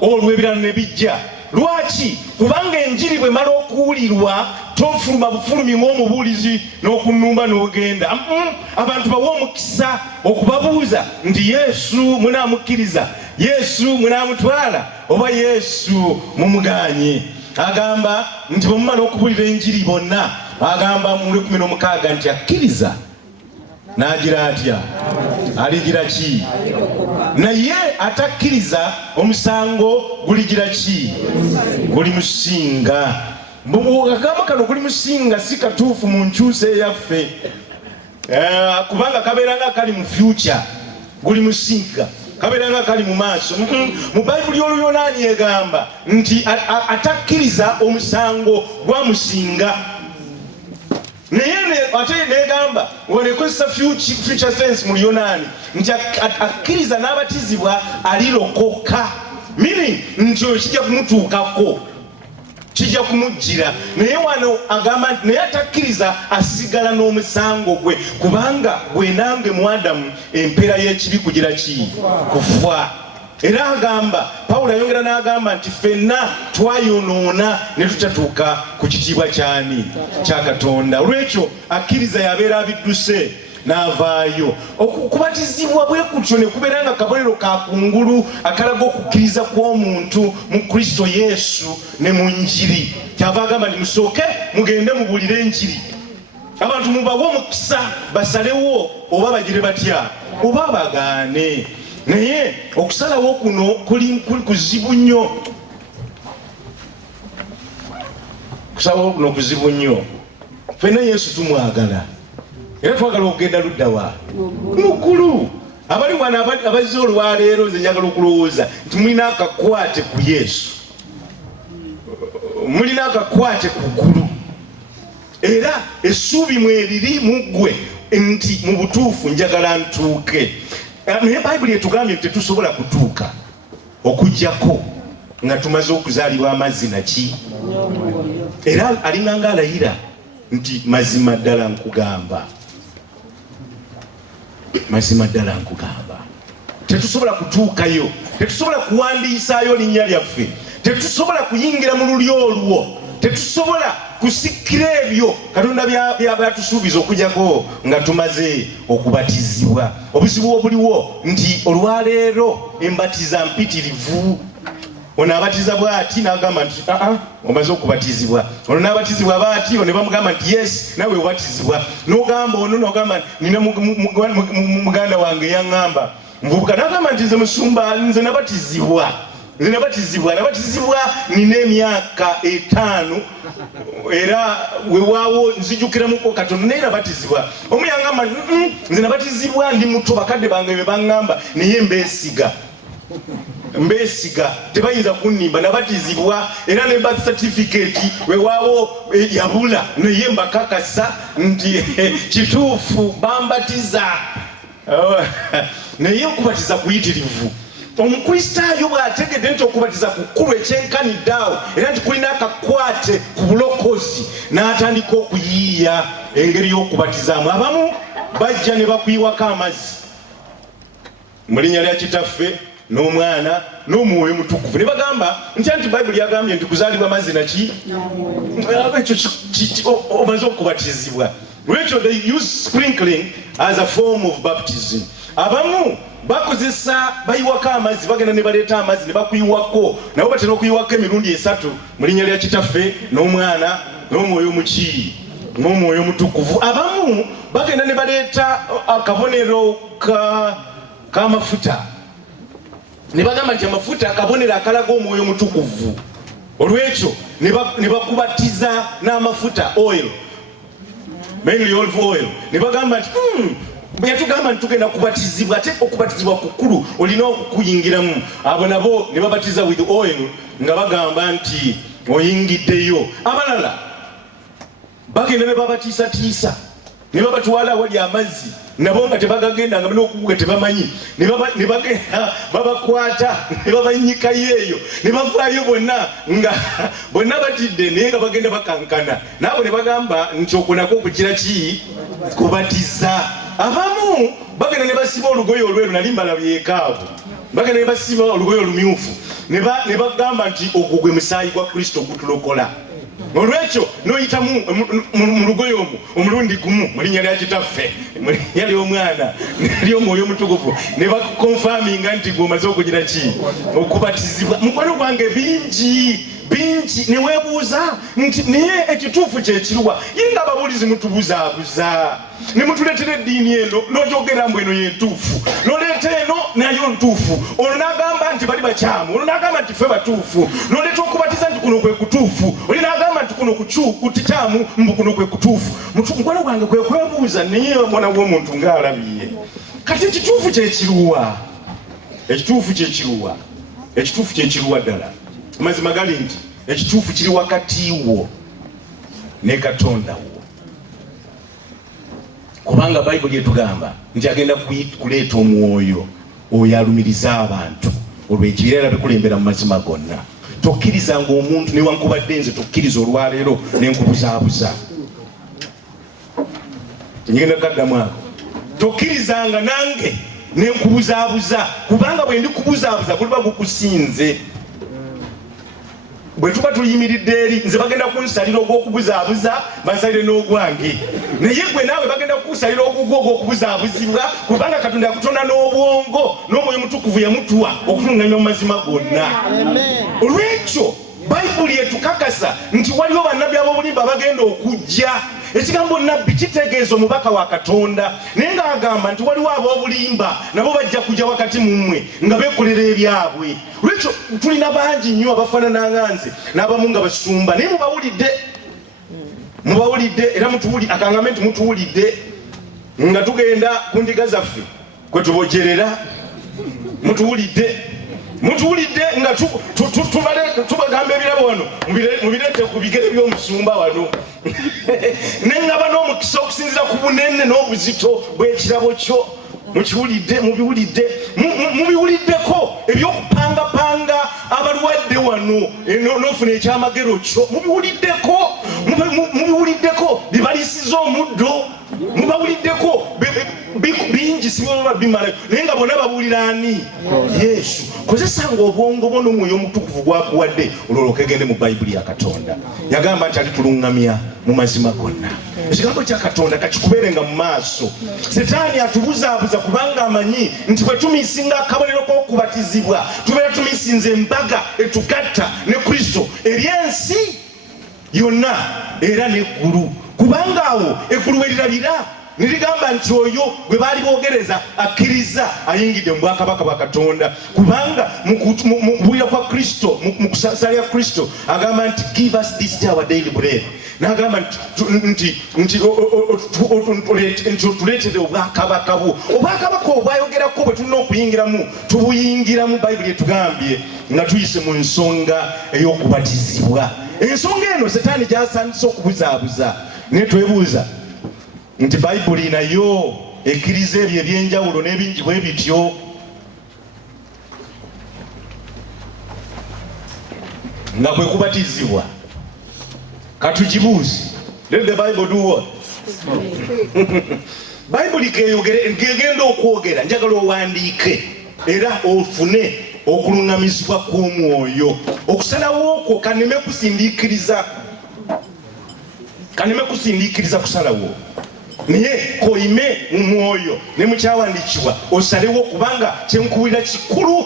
olwo ebirala ne bijja. Lwaki? Kubanga enjiri bwe mala okuwulirwa tofuluma bufulumi ng'omubuulizi n'okunnumba n'ogenda. Abantu bawe omukisa okubabuuza nti Yesu munaamukkiriza, Yesu munaamutwala oba Yesu mumuganye. Agamba nti bwe mumala okubuulira enjiri bonna, agamba mu 16 nti akkiriza n'agira atya? Aligira ki? Naye atakkiriza omusango guligira ki? Guli musinga. Agamba kano guli musinga si katuufu mu nkyusa eyaffe, kubanga kabeera nga kali mu future. Guli musinga kabeera nga kali mu maaso. Mu Bayibuli oluyonaani egamba nti atakkiriza omusango gwa musinga. Naye ate negamba wenekozesa future sense mu Luyonaani nti akkiriza n'abatizibwa alirokoka, meaning nti kijja kumutuukako, kijja kumujjira. Naye wano agamba nti naye atakkiriza asigala n'omusango gwe, kubanga gwe nange mu Adamu empeera y'ekibi kugira ki? Kufa. Era agamba, Pawulo ayongera n'agamba nti ffenna twayonoona ne tutatuuka ku kitiibwa kyani? Kya Katonda. Olwekyo akkiriza yabeera abidduse n'avaayo. Okubatizibwa bwe kutyo ne kubeera nga kabonero ka kungulu akalaga okukkiriza kw'omuntu mu Kristo Yesu ne mu njiri. Kyava agamba nti musooke mugende mubuulire enjiri, abantu mubawe omukisa basalewo oba bagire batya oba bagaane. Naye okusalawo kuno kuli kuzibu nnyo. Okusalawo kuno kuzibu nnyo. Ffenna Yesu tumwagala era twagala okugenda ludda wa muggulu. Abali wano abazze olwaleero nze njagala okulowooza nti mulina akakwate ku Yesu, mulina akakwate ku ggulu, era essuubi mweriri mu ggwe nti mu butuufu njagala ntuuke. Naye Bayibuli etugambye nti tetusobola kutuuka okujjako nga tumaze okuzaalibwa amazzi naki? Era alinganga alayira nti mazima ddala nkugamba, mazima ddala nkugamba. Tetusobola kutuukayo, tetusobola kuwandiisaayo linnya lyaffe, tetusobola kuyingira mu lulyo olwo, tetusobola kusikira ebyo Katonda byatusuubiza okujjako nga tumaze okubatizibwa. Obuzibu obuliwo nti olwaleero embatiza mpitirivu. ono abatiza bwati n'agamba nti omaze okubatizibwa, ono n'abatizibwa bwati, ono ne bamugamba nti yes nawe obatizibwa, n'ogamba ono n'ogamba nina muganda wange yaŋŋamba nvubuka, n'agamba nti nze musumba nze nabatizibwa nina emyaka 5 era weewaawo nzijukiramuko katono naye nabatizibwa. Omu yaŋŋamba nze nabatizibwa ndi muto, bakadde bange be baŋŋamba naye mbeesiga tebayinza kunnimba, nabatizibwa era ne birth certificate weewaawo yabula naye mbakakasa nti kituufu bambatiza. Naye okubatiza kuyitirivu. Omukristaayo bw'ategedde nti okubatiza kukulu ekyenkaniddeawo era nti kulina akakwate ku bulokozi, n'atandika okuyiiya engeri y'okubatizaamu. Abamu bajja ne bakuyiwako amazzi mu linnya lya Kitaffe n'Omwana n'Omwoyo Mutukuvu, ne bagamba nti Bayibuli yagambye nti kuzaalibwa amazzi naki ekyo omaze okubatizibwa. Lwekyo they use sprinkling as a form of baptism. Abamu bakozesa bayiwako amazzi, bagenda ne baleeta amazzi ne bakuyiwako, nabo batera okuyiwako emirundi 3 mu linnya lya Kitaffe n'Omwana n'Omwoyo Mutukuvu. Abamu bagenda ne baleeta akabonero k'amafuta ne bagamba nti amafuta akabonero akalaga Omwoyo Mutukuvu. Olwekyo ne bakubatiza n'amafuta oil, mainly olive oil, ne bagamba nti yatugamba nti tugenda kubatizibwa, ate okubatizibwa kukulu olina okukuyingiramu. Abo nabo ne babatiza with oil nga bagamba nti oyingiddeyo. Abalala bagenda ne babatiisatiisa ne babatwala awali amazzi, nabo nga tebagagenda nga n'okuguga tebamanyi, ne bagenda babakwata ne babanyikayo eyo ne bavaayo bonna nga bonna batidde naye nga bagenda bakankana. Naabo ne bagamba nti okwo nako okukira ki kubatiza. Abamu bagenda ne basiba olugoye olweru, nali mbalabyekaawo, bagenda ne basiba olugoye olumyufu ne bagamba nti ogwo gwe musaayi gwa Kristo gutulokola. Olwekyo n'oyita mu lugoye omwo omulundi gumu mu linnya lya Kitaffe, mu linnya ly'Omwana n'ery'Omwoyo Mutukuvu, ne bakonfaminga nti gwe omaze okugira ki okubatizibwa. Mukwano gwange bingi ne weebuuza nti naye ekituufu kyekiruwa? Yinga ababuulizi mutubuzaabuza ne mutuleetera eddiini eno n'ogyogera mbu eno yentuufu, n'oleeta eno nayo ntuufu, ono n'agamba nti bali bakyamu, ono n'agamba nti ffe batuufu, n'oleeta okubatiza nti kuno kwe kutuufu, oli n'agamba nti kuno kutikyamu mbu kuno kwe kutuufu. Mukwano gwange kwe kwebuuza naye omwana w'omuntu ng'alabye kati ekituufu kyekiruwa? Ekituufu kyekiruwa ddala? Amazima gali nti ekituufu kiri wakati wo ne Katonda wo, kubanga Bayibuli etugamba nti agenda kuleeta Omwoyo oyo alumiriza abantu olw'ekibiira bikulembera mu mazima gonna. Tokkirizanga omuntu newankubadde nze tokkiriza olwaleero nenkubuzaabuza, ngenda kaddamu ako, tokkirizanga nange nenkubuzaabuza, kubanga bwe ndikubuzaabuza guliba gukusinze. Bwe tuba tuyimiridde eri nze bagenda kunsalira ogw'okubuzaabuza bansalire n'ogwange, naye gwe naawe bagenda kukusalira ogugwo ogw'okubuzaabuzibwa, kubanga Katonda yakutonda n'obwongo n'Omwoyo Mutukuvu yamutuwa okutunganya mu mazima gonna. Olwekyo Bayibuli etukakasa nti waliwo bannabbi ab'obulimba bagenda okujja. Ekigambo nabbi kitegeeza omubaka wa Katonda, naye ng'agamba nti waliwo ab'obulimba nabo bajja kujja wakati mu mmwe nga beekolera ebyabwe. Lwekyo tulina bangi nnyo abafaanana nga nze n'abamu nga basumba, naye mubawulidde era akangambe nti mutuwulidde nga tugenda ku ndiga zaffe kwe tubojerera, mutuwulidde nga tubagamba ebirabo wano mubireete ku bigere by'omusumba wano neŋŋaba n'omukisa okusinzira ku bunene n'obuzito bw'ekirabo kyo. Mubiwuliddeko ebyokupangapanga abalwadde wano n'ofuna ekyamagero kyo, mubiwuliddeko byebalisiza omuddo, mubawuliddeko bingi bikisibwa bimala naye nga bonna babulira ani Yesu. Kozesanga obwongo bwo n'omwoyo omutukuvu gwakuwadde olwolwoka egende mu Bayibuli ya Katonda. Yagamba nti alitulungamya mu mazima gonna. Ekigambo kya Katonda kakikubeerenga mu maaso. Setaani atubuzaabuza kubanga amanyi nti bwe tumisinga akabonero k'okubatizibwa tubeera tumisinze embaga etugatta ne Kristo eri ensi yonna era n'eggulu. Kubanga awo eggulu werirabira niligamba nti oyo gwe baali boogereza akkiriza ayingidde mu bwakabaka bwa Katonda. Kubanga mu kubuulira kwa Kristo, mu kusalira Kristo agamba nti give us this day our daily bread. N'agamba nti tuleetere obwakabaka bwo. Obwakabaka obwayogerako bwe tulina okuyingiramu tubuyingiramu Bayibuli etugambye nga tuyise mu nsonga ey'okubatizibwa. Ensonga eno Setaani gy'asandise okubuzaabuza naye twebuuza nti Bayibuli nayo ekkiriza ebyo ebyenjawulo n'ebingi bwe bityo. Nga kwe kubatizibwa katugibuuze. Let the Bible do what? Bayibuli kegenda okwogera njagala owandiike era ofune okulungamizibwa kw'omwoyo. Okusalawo okwo kaneme kusindiikiriza kusalawo naye koime mu mwoyo ne mu kyawandiikibwa osalewo kubanga kyenkuwulira kikulu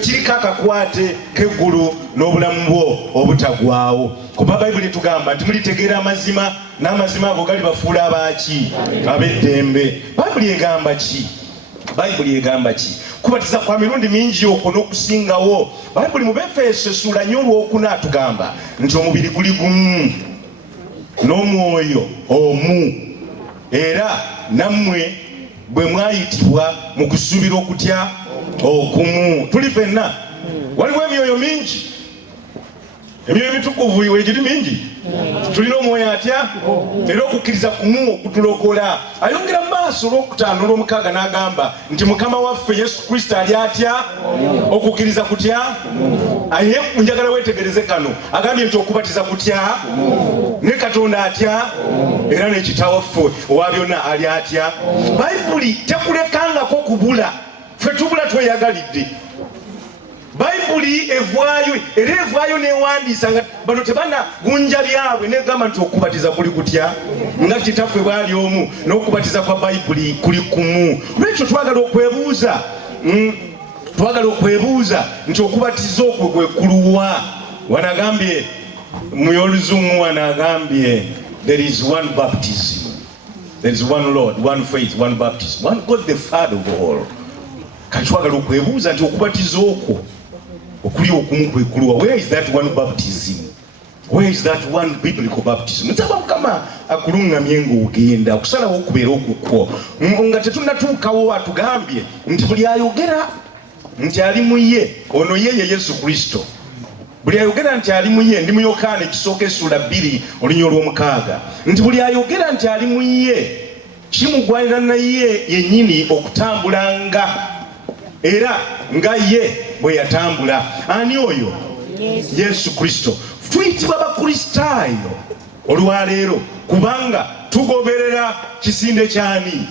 kiriko akakwate k'eggulu n'obulamu bwo obutagwawo. Kuba Bayibuli tugamba nti mulitegeera amazima n'amazima ago gali bafuula abaaki ab'eddembe. Bayibuli egamba ki? Kubatiza kwa mirundi mingi okwo n'okusingawo. Bayibuli mu Befeso essula 4 atugamba nti omubiri guli gumu n'omwoyo omu era nammwe bwe mwayitibwa mu kusuubira okutya okumu. Tuli ffenna waliwo emyoyo mingi, emyoyo emitukuvu weegiri mingi. Tulina omwoyo atya era okukkiriza kumu okutulokola. Ayongera mu maaso olw'okutaano olw'omukaaga n'agamba nti Mukama waffe Yesu Kristo ali atya okukkiriza kutya. Aye njagala weetegereze kano agambye nti okubatiza kutya ne Katonda atya era n'ekitawaffe owa byonna ali atya. Bayibuli tekulekangako kubula, ffe tubula tweyagalidde. Bayibuli evaayo newandiisa nga bano tebana gunja byabwe negamba nti okubatiza kuli kutya nga kitaffe bwali omu n'okubatiza kwa Bayibuli kuli kumu. Lwekyo twagala okwebuuza nti okubatiza okwo kwe kuluwa. Wanagambye mu y'Oluzungu wanagambye there is one baptism, there is one Lord, one faith, one baptism, one God the Father of all. Kati twagala okwebuuza nti okubatiza okwo okuli okumu kwe kuluwa. Where is that one baptism? Where is that one biblical baptism? Nsaba Mukama akulungamye ng'ogenda okusalawo okubeera okukwo nga tetunnatuukawo atugambye nti buli ayogera nti ali mu ye ono ye Yesu Kristo. Buli ayogera nti ali mu ye ndi mu Yokaana ekisooka essula 2 olunya olw'omukaaga nti buli ayogera nti ali mu ye kimugwanira naye yennyini okutambulanga era nga ye bwe yatambula. Ani oyo? Yesu Kristo. Tuyitibwa Bakristaayo olwaleero kubanga tugoberera kisinde kyani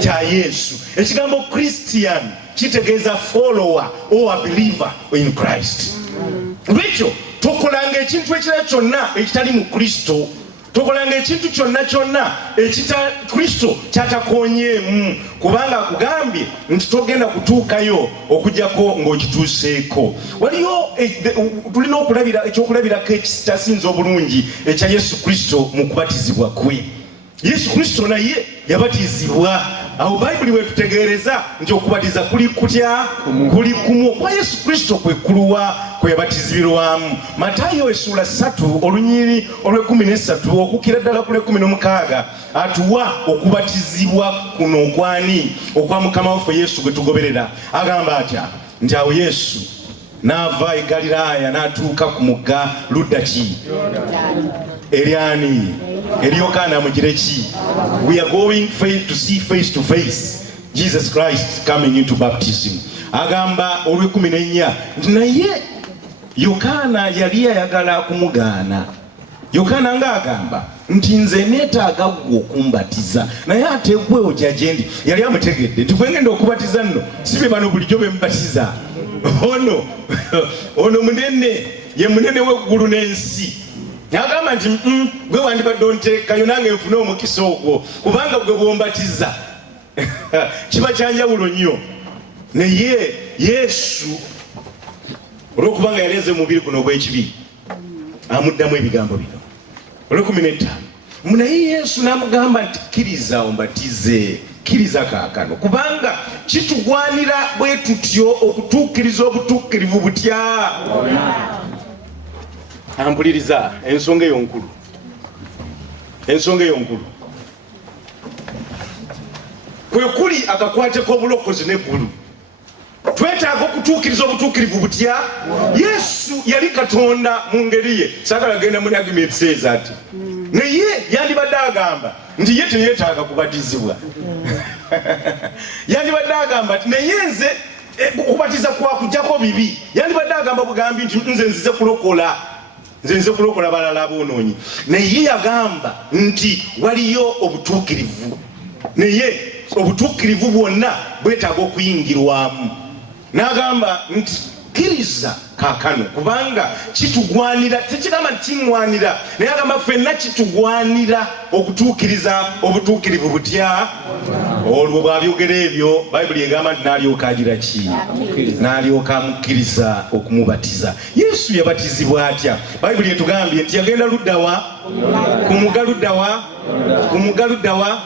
kya Yesu. Ekigambo Christian kitegeeza follower or a believer in Christ. Lwekyo tokolanga ekintu ekirala kyonna ekitali mu Kristo. Tokolanga ekintu kyonna ekita Kristo kyatakonyeemu kubanga akugambye nti togenda kutuukayo okujjako ng'okituuseeko. Waliyo tulina ekyokulabirako ekitasinza obulungi ekya Yesu Kristo mu kubatizibwa kwe. Yesu Kristo naye yabatizibwa. Awo Bayibuli wetutegeereza nti okubatiza kuli kutya kuli kumu. Kwa Yesu Kristo kwe kuluwa kwe yabatizibirwamu. Matayo essula 3 olunyiri olw'13 okukira ddala ku lw'16 atuwa okubatizibwa kuno okwani okwa Mukama waffe Yesu gwe tugoberera. Agamba atya nti awo Yesu n'ava e Galiraaya n'atuuka ku mugga ludda ki? Eliani Yokaana Mugireki. We are going to see face to face Jesus Christ coming into baptism. Agamba olw'14 nti naye Yokaana yali ayagala kumugaana. Yokaana ng'agamba nti nze neetaaga ggwe okumbatiza naye ate gwe ojja gye ndi yali amutegedde nti bwe ngenda okubatiza nno si be bano bulijjo bemubatiza ono munene ye munene w'eggulu n'ensi n'agamba nti gwe wandibadde onteekayo nange nfune omukisa ogwo kubanga gwe bwombatiza kiba kyanjawulo nnyo naye Yesu olw'okubanga yaleze mubiri guno ogw'ekibi amuddamu ebigambo bino olw'15 naye Yesu n'amugamba nti kkiriza ombatize kkiriza kaakano kubanga kitugwanira bwe tutyo okutuukiriza obutuukirivu butya. Ampuliriza ensonga eyo nkulu kwe kuli akakwate k'obulokozi n'eggulu. Twetaaga okutuukiriza obutuukirivu butya. Yesu yali Katonda mu ngeri ye, saagala genda muli arguments ati naye yandibadde agamba nti ye teyeetaaga kubatizibwa. Yandibadde agamba nti naye nze okubatiza kwakujjako bibi. Yandibadde agamba bugambi nti nze nzize kulokola balala aboonoonyi. Naye yagamba nti waliyo obutuukirivu, naye obutuukirivu bwonna bwetaaga okuyingirwamu. N'agamba nti kkiriza kaakano kubanga kitugwanira, tekigamba nti kiŋŋwanira, naye agamba ffenna kitugwanira okutuukiriza obutuukirivu butya. Olwo bw'abyogera ebyo Bayibuli egamba nti n'alyoka agira ki? N'alyoka amukkiriza okumubatiza. Yesu yabatizibwa atya? Bayibuli etugambye nti yagenda luddawa? Ku mugga luddawa? Ku mugga luddawa?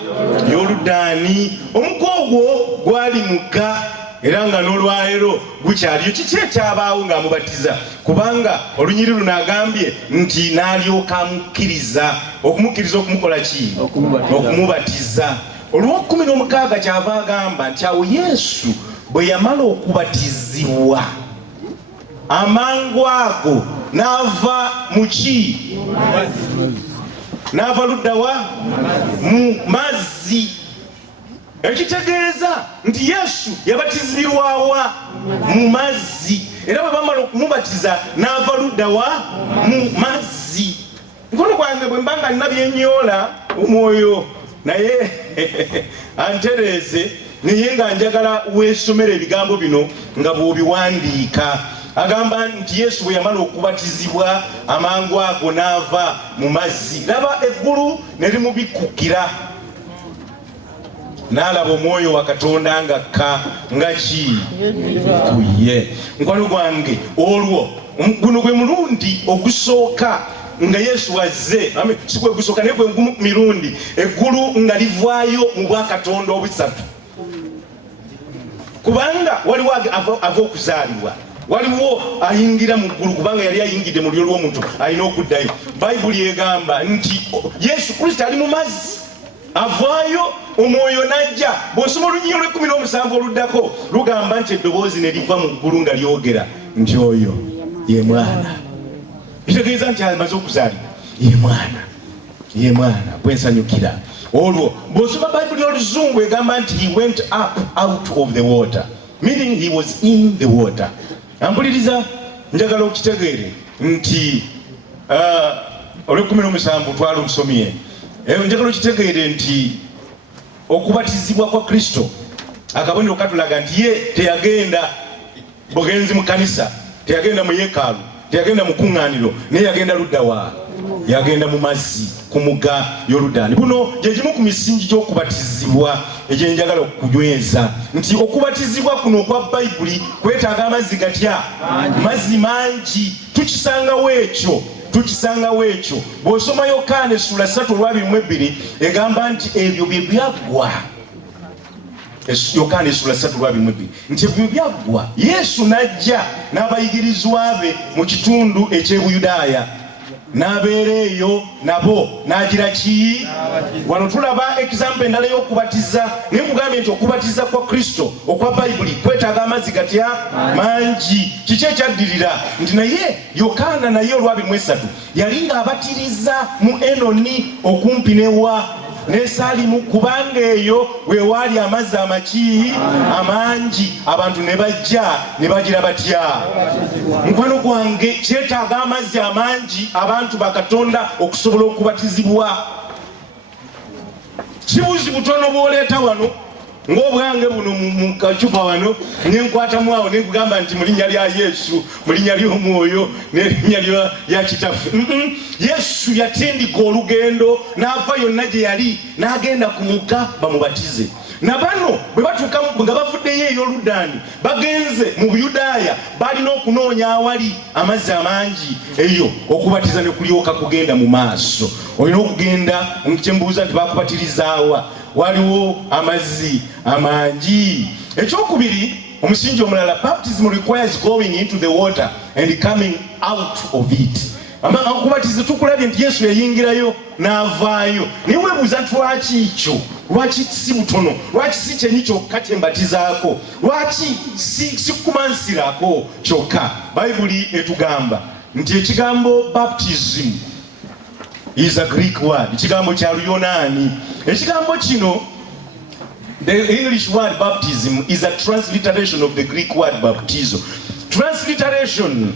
Yoludaani. Omugga ogwo gwali mugga era nga n'olwaleero gukyaliyo. Kiki ekyabaawo ng'amubatiza? Kubanga olunyiri luno agambye nti n'alyoka amukkiriza. Okumukkiriza okumukola ki? Okumubatiza. Olw'16 kyava agamba nti awo Yesu bwe yamala okubatizibwa amangu ago n'ava mu ki? N'ava luddawa? Mu mazzi. Ekitegeeza nti Yesu yabatizibirwawa? Mu mazzi. Era bwe bamala okumubatiza n'ava luddawa? Mu mazzi. Mukono gwange bwe mbanga nina byenyoola omwoyo naye antereeze naye nga njagala weesomera ebigambo bino nga bw'obiwandiika. Agamba nti Yesu bwe yamala okubatizibwa amangu ago n'ava mu mazzi, laba eggulu ne limubikkukira, n'alaba omwoyo wa Katonda ng'akka nga ki? Ku ye. Mukwano gwange, olwo guno gwe mulundi ogusooka nga Yesu azze, si gwe gusooka naye gwe mirundi eggulu nga livaayo mu bwakatonda obusatu. Kubanga waliwo ava okuzaalibwa, waliwo ayingira mu ggulu kubanga yali ayingidde mu lyo lw'omuntu alina okuddayo. Bayibuli egamba nti Yesu Kristo ali mu mazzi avaayo, omwoyo najja. Bw'osoma olunyiri lw'17 oluddako lugamba nti eddoboozi ne liva mu ggulu nga lyogera nti oyo ye mwana. Kitegeeza nti amaze okuzaalibwa ye mwana gwensanyukira. Olwo bw'osoma Bayibuli oluzungu egamba nti he went up out of the water, meaning he was in the water. Ampuliriza, njagala okitegeere nti olw'17 twalusomye. Njagala okitegeere nti okubatizibwa kwa Kristo akabonero katulaga nti ye teyagenda bugenzi mu kanisa, teyagenda mu yeekaalu, teyagenda mu kuŋŋaaniro, naye yagenda luddawa? Yagenda mu mazzi ku mugga Yoludaani. Buno gye gimu ku misingi gy'okubatizibwa egyenjagala okunyweza nti okubatizibwa kuno okwa Bayibuli kwetaaga amazzi gatya? Mazzi mangi. Tukisangawo ekyo bw'osoma Yokaana 3:22 egamba nti ebyo bye byaggwa. Yokaana 3:22 nti ebyo byaggwa Yesu n'ajja n'abayigirizwa be mu kitundu eky'Ebuyudaaya, n'abeera eyo nabo n'agira ki? Wano tulaba example endala y'okubatiza, naye nkugambye nti okubatiza kwa Kristo okwa Bayibuli kwetaaga amazzi gatya? Mangi. Kiki ekyaddirira? Nti naye Yokaana naye olw'23 yali ng'abatiriza mu Enoni okumpi n'ewa n'esaalimu kubanga eyo weewaali amazzi amaki amangi abantu ne bajja ne bagira batya. Mukwano gwange kyetaaga amazzi amangi abantu bakatonda okusobola okubatizibwa. Kibuzi butono bw'oleeta wano ng'obwange buno mu kacupa wano nenkwatamu awo nekugamba nti mu linnya lya Yesu, mu linnya ly'Omwoyo n'erinnya lya Kitaffe. Yesu yatindika olugendo n'ava yonna gye yali n'agenda ku mugga bamubatize. Na bano bwe batuuka nga bavuddeyo e Yoludaani bagenze mu Buyudaaya balina okunoonya awali amazzi amangi eyo okubatiza ne kulyoka kugenda mu maaso. Olina okugenda kyembuuza nti bakubatirizaawa waliwo amazzi amangi. Ekyokubiri, omusingi omulala, baptism requires going into the water and coming out of it. Okubatiza tukulabye nti Yesu yayingirayo n'avaayo. Naye weebuuza nti lwaki ekyo? Lwaki si butono? Lwaki si kyenyi kyokka kyembatizaako? Lwaki si kumansirako kyokka? Bayibuli etugamba nti ekigambo baptism is a Greek word. Ekigambo kya Luyonaani. Ekigambo kino, the English word baptism is a transliteration of the Greek word baptizo. Transliteration.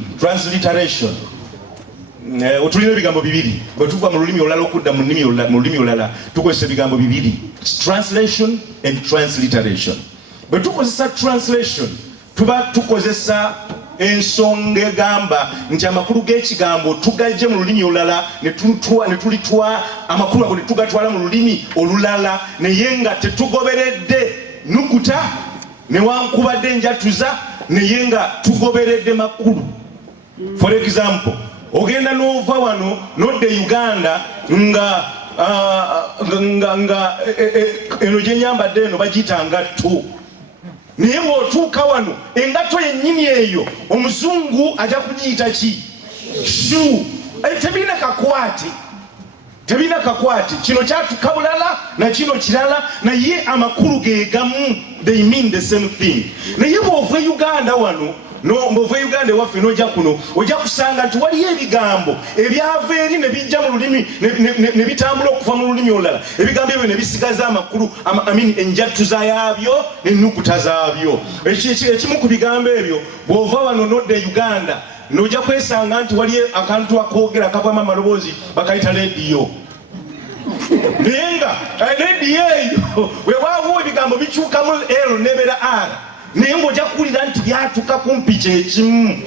Otulina ebigambo bibiri. Bwe tuva mu lulimi olulala okudda mu lulimi olulala tukozesa ebigambo bibiri. Translation and transliteration. Bwe tukozesa translation tuba tukozesa ensonga egamba nti amakulu g'ekigambo tugajje mu lulimi olulala ne tulitwa amakulu ago ne tugatwala mu lulimi olulala naye nga tetugoberedde nukuta newankubadde enjatuza naye nga tugoberedde makulu. For example, ogenda n'ova wano n'odda Uganda nga eno gye nyambadde eno bagiyita ngatto. Naye bw'otuuka wano engatto yennyini eyo omuzungu ajja kugiyita ki? Shoe. Tebirina kakwate. Kino kyatuka bulala na kino kirala naye amakulu ge gamu. They mean the same thing. Naye bw'ova Uganda wano mbova Uganda waffe n'ojja kuno ojja kusanga nti waliyo ebigambo ebyava eri ne bijja mu lulimi ne bitambula okuva mu lulimi olulala. Ebigambo ebyo ne bisigaza amakulu enjatuza yaabyo n'ennukuta zaabyo. Ekimu ku bigambo ebyo bw'ova wano n'odda Uganda n'ojja kwesanga nti waliyo akantu akoogera kavamu amaloboozi bakayita leediyo. Naye nga leediyo eyo weewaawo ebigambo bikyukamu L n'ebeera R. Naye ng'ojja kuwulira nti byatuka kumpi kyekimu.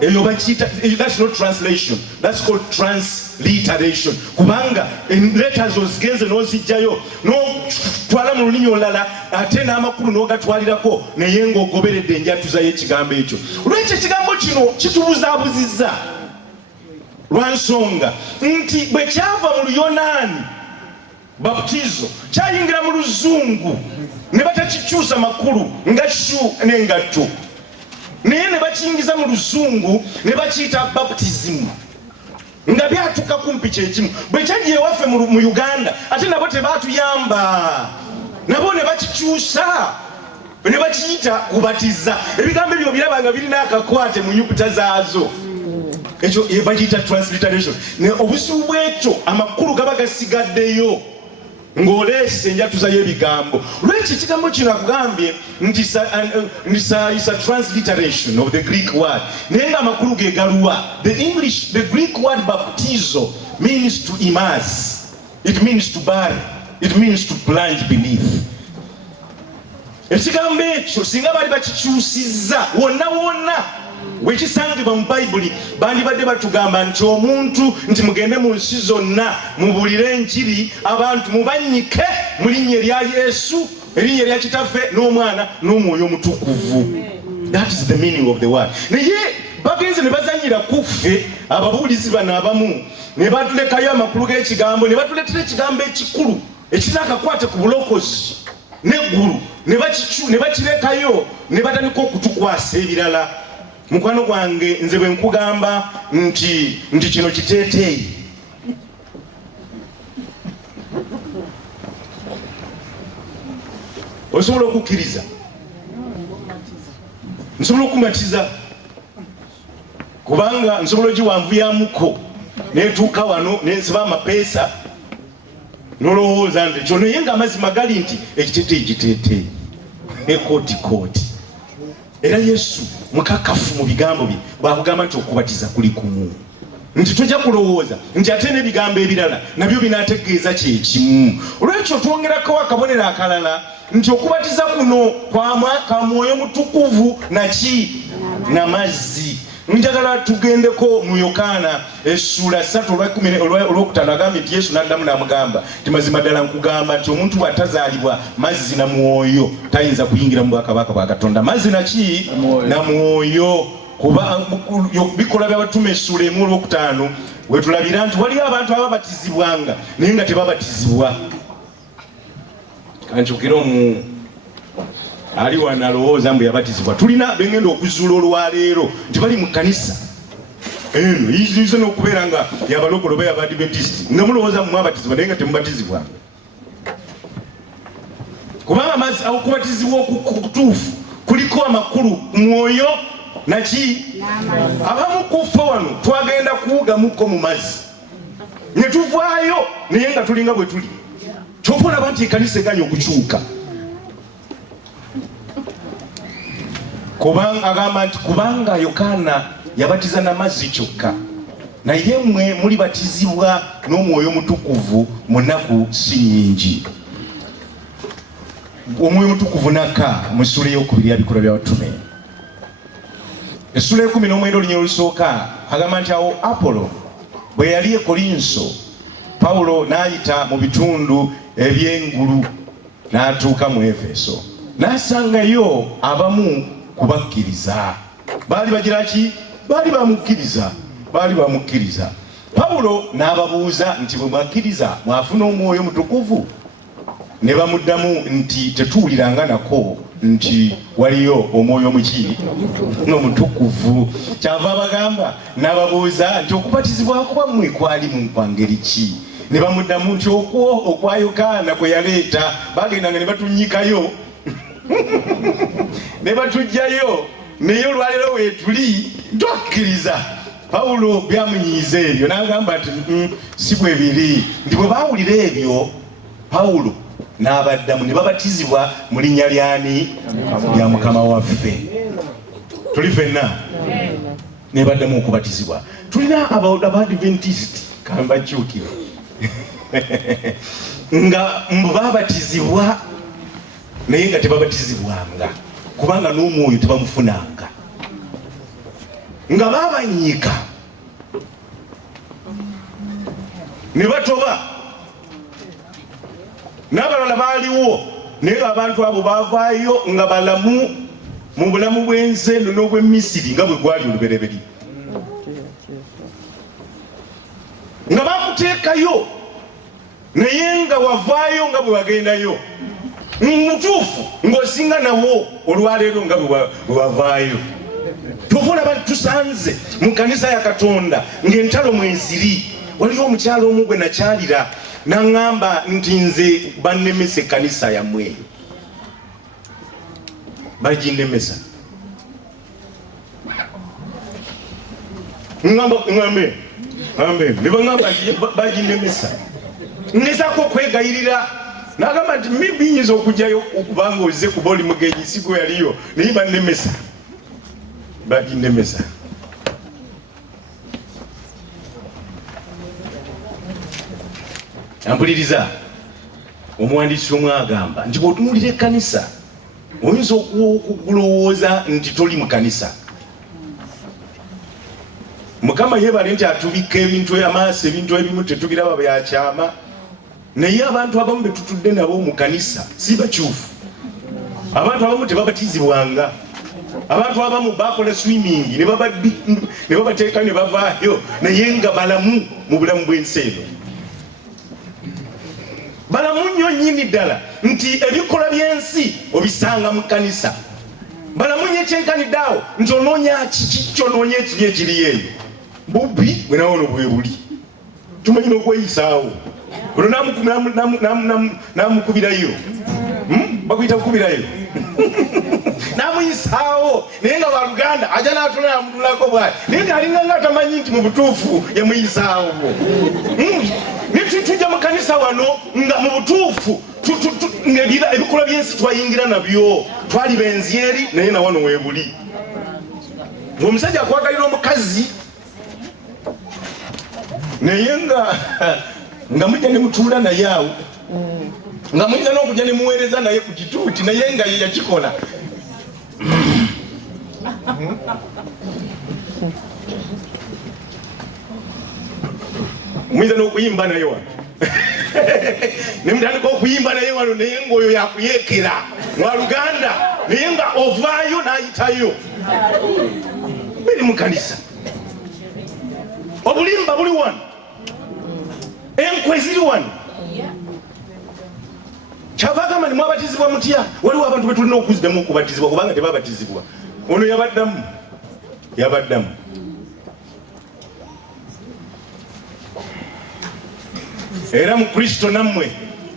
Eyo bakiyita, that's not translation, that's called transliteration. Kubanga letters ozigenze n'ozijjayo n'otwala mu lulimi olulala ate n'amakulu n'ogatwalirako naye ng'ogoberedde enjatuza y'ekigambo ekyo. Lwekyo ekigambo kino kitubuzaabuzizza lwa nsonga nti bwe kyava mu Luyonaani baptizo kyayingira mu Luzungu ne batakikyusa makulu nga shu n'engatto. Naye ne bakiyingiza mu Luzungu ne bakiyita baptism nga byatuka kumpi kyekimu. Bwe kyajja ewaffe mu Uganda ate nabo tebaatuyamba, nabo ne bakikyusa ne bakiyita kubatiza. Ebigambo ebyo biraba nga birina akakwate mu nyukuta zaazo. Ekyo bakiyita transliteration. Obusubu bw'ekyo amakulu gaba gasigaddeyo ng'oleese enjatuza y'ebigambo. Lwekyo ekigambo kino akugambye nti is a transliteration of the Greek word. Naye nga amakulu ge galuwa. The Greek word baptizo means to immerse. It means to bury. It means to plunge beneath. Ekigambo ekyo singa bali bakikyusizza wonna wekisangibwa mu Bayibuli bandibadde batugamba nti omuntu nti mugende mu nsi zonna mubuulire enjiri abantu mubanyike mu linnya erya Yesu, erinnya erya Kitaffe n'Omwana n'Omwoyo Omutukuvu. That is the meaning of the word. Naye bagenze ne bazanyira kuffe ababuulizi bano abamu ne batulekayo amakulu g'ekigambo ne batuleetera ekigambo ekikulu ekirina akakwate ku bulokozi n'eggulu ne bakirekayo ne batandika okutukwasa ebirala. Mukwano gwange nze bwe nkugamba nti kino kiteeteeyi osobola okukkiriza, nsobola okumatiza kubanga nsobola ogiwanvuyamuko netuuka wano nensiba amapeesa nolowooza nti kyo naye nga amazima gali nti ekiteeteeyi ekooti era Yesu mukakafu mu bigambo bye bwakugamba nti okubatiza kuli kumu nti tojja kulowooza nti ate n'ebigambo ebirala nabyo binaategeeza kyekimu. Olwekyo twongerako akabonero akalala nti okubatiza kuno kwa Mwoyo Mutukuvu n'amazzi. Njagala tugendeko mu Yokaana essula 3:10 agambye nti Yesu n'addamu n'amugamba nti mazima ddala nkugamba nti omuntu bw'atazaalibwa mazzi na mwoyo tayinza kuyingira mu bwakabaka bwa Katonda. Mazzi na mwoyo. Kuba bikola by'abatume essula 1:5 wetulabira nti waliyo abantu ababatizibwanga naye nga tebabatizibwa. Kankyukira omu ali wana alowooza mbu yabatizibwa. Tulina bengenda okuzuula olwaleero nti bali mu kanisa eno yizo n'okubeera nga yabalokole oba y'Abadventist nga mulowooza mwabatizibwa naye nga temubatizibwa. Kubanga okubatizibwa okutuufu kuliko amakulu mwoyo abamu kufa wano twagenda kuwugamuko mu mazzi ne tuvaayo naye nga tulinga bwe tuli. Kyova olaba nti ekanisa eganya okukyuka. Agamba nti kubanga Yokaana yabatiza na mazzi kyokka naye mmwe mulibatizibwa n'Omwoyo Mutukuvu mu nnaku si nnyingi. Omwoyo Mutukuvu nakka mu ssula ey'okubiri y'Ebikola by'Abatume essula 19 olunyiro olusooka agamba nti awo Apolo bwe yali e Kolinso Pawulo n'ayita mu bitundu eby'engulu n'atuuka mu Efeso n'asangayo abamu kubakkiriza. Baali bagira ki? Baali bamukkiriza. Pawulo n'ababuuza nti bwe mwakkiriza mwafuna Omwoyo Mutukuvu? Ne bamuddamu nti tetuwuliranga nako nti waliyo Omwoyo Omutukuvu. Kyava abagamba n'ababuuza nti okubatizibwa kwammwe kwali mu ngeri ki? Ne bamuddamu nti okwa Yokaana kwe yaleeta bagendanga ne batunyikayo ne batujjayo naye olwaleero weetuli tokkiriza. Pawulo byamunyiiza ebyo n'agamba nti si bwe biri. Ndi bwe baawulira ebyo Pawulo n'abaddamu ne babatizibwa mu linnya lyani? Lya Mukama waffe. Tuli ffenna ne baddamu okubatizibwa. Tulina Abadventist kambakyukira nga babatizibwa naye nga tebabatizibwanga kubanga n'omwoyo tebamufunanga nga babanyiika ne batoba. N'abalala baaliwo naye abantu abo baavaayo nga balamu mu bulamu bw'ensi eno n'obw'Emisiri nga bwe gwali olubereberye, nga bakuteekayo naye nga wavaayo nga bwe wagendayo mutuufu ng'osinga nawo olwaleero nga bwe wavaayo. Olaba tusanze mu kanisa ya Katonda ng'entalo mweziri. Waliwo omukyalo omu gwe nakyalira n'aŋŋamba nti nze bannemesa ekkanisa yammwe, baginnemesa. Ŋŋambe ne baŋŋamba nti baginnemesa. Ngezaako okwegayirira n'agamba nti biyinza okujjayo okubanga ozze kuba oli mugenyi si gwe yaliyo naye bannemesa, baginnemesa. Ampuliriza omuwandiisi omwe agamba nti bw'otunuulira ekkanisa oyinza okulowooza nti toli mu kanisa. Mukama yeebale nti atubika ebintu amaaso, ebintu ebimu tetubiraba byakyama, naye abantu abamu betutudde nabo mu kanisa si bakyufu. Abantu abamu tebabatizibwanga. Abantu abamu bakola swimming ne babateeka ne bavaayo naye nga balamu mu bulamu bw'ensi eno. Balamu nnyo nnyini ddala nti ebikola by'ensi obisanga mu kanisa. Balamu nnyo ekyenkaniddeawo nti onoonya kiki kyonoonya ekiri ekiri eyo. Bubbi bwe nawono bwe buli. Tumanyi n'okweyisaawo. Olwo n'amukubirayo. Bakuyita kukubirayo. N'amuyisaawo naye nga waluganda ajja n'atula n'amutulako bw'ati naye ng'alinga nga atamanyi nti mu butuufu yamuyisaawo. tujja mu kanisa wano nga mu butuufu ebikola byensi twayingira nabyo twali benzi eri naye na wano weebuli omusajja akwagalira omukazi naye nga mujja ne mutuula naye awo nga muyinza n'okujja ne muweereza naye ku kituuti naye nga ye yakikola muyinza n'okuyimba naye wano ne mutandika okuyimba naye wano naye ng'oyo yakuyeekera mwa Luganda naye nga ovaayo n'ayitayo biri mu kanisa obulimba buli wano enkwe ziri wano kyava agamba ni mwabatizibwa mutya waliwo abantu betulina okuziddamu okubatizibwa kubanga tebabatizibwa ono yabaddamu era mu Kristo nammwe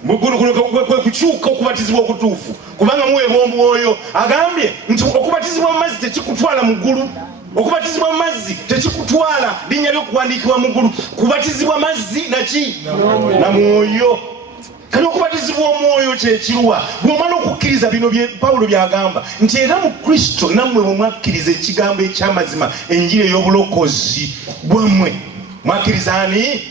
kwe kukyuka okubatizibwa okutuufu kubanga muweebwa omwoyo agambye nti okubatizibwa mu mazzi tekikutwala mu ggulu okubatizibwa mu mazzi tekikutwala linnya ly'okuwandiikibwa mu ggulu kubatizibwa mazzi naki na mwoyo kali okubatizibwa omwoyo kyekirwa bw'omala okukkiriza bino Pawulo byagamba nti era mu Kristo nammwe bwe mwakkiriza ekigambo eky'amazima enjiri ey'obulokozi bwammwe mwakkiriza ani?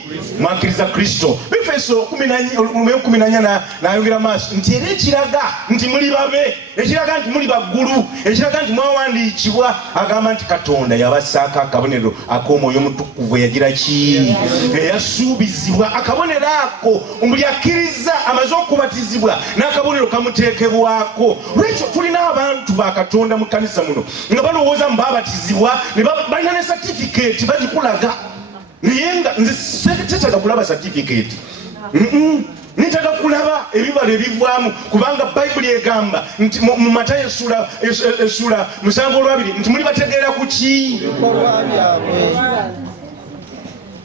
Mwakkiriza Kristo. Efeso 14 n'ayongera maaso nti era ekiraga nti muli babe, ekiraga nti muli baggulu, ekiraga nti mwawandiikibwa, agamba nti Katonda yabassaako akabonero ak'Omwoyo Omutukuvu eyagira ki? Eyasuubizibwa. Akabonero ako buli akkiriza amaze okubatizibwa n'akabonero kamuteekebwako. Lwekyo tulina abantu ba Katonda mu kkanisa muno nga balowooza mu baabatizibwa ne balina ne certificate bagikulaga. Niyenga nze tetaka kulaba certificate. Nitaka kulaba ebibala ebivaamu kubanga Bible egamba nti mu Matayo essula 7:2 nti muli bategeera ku ki?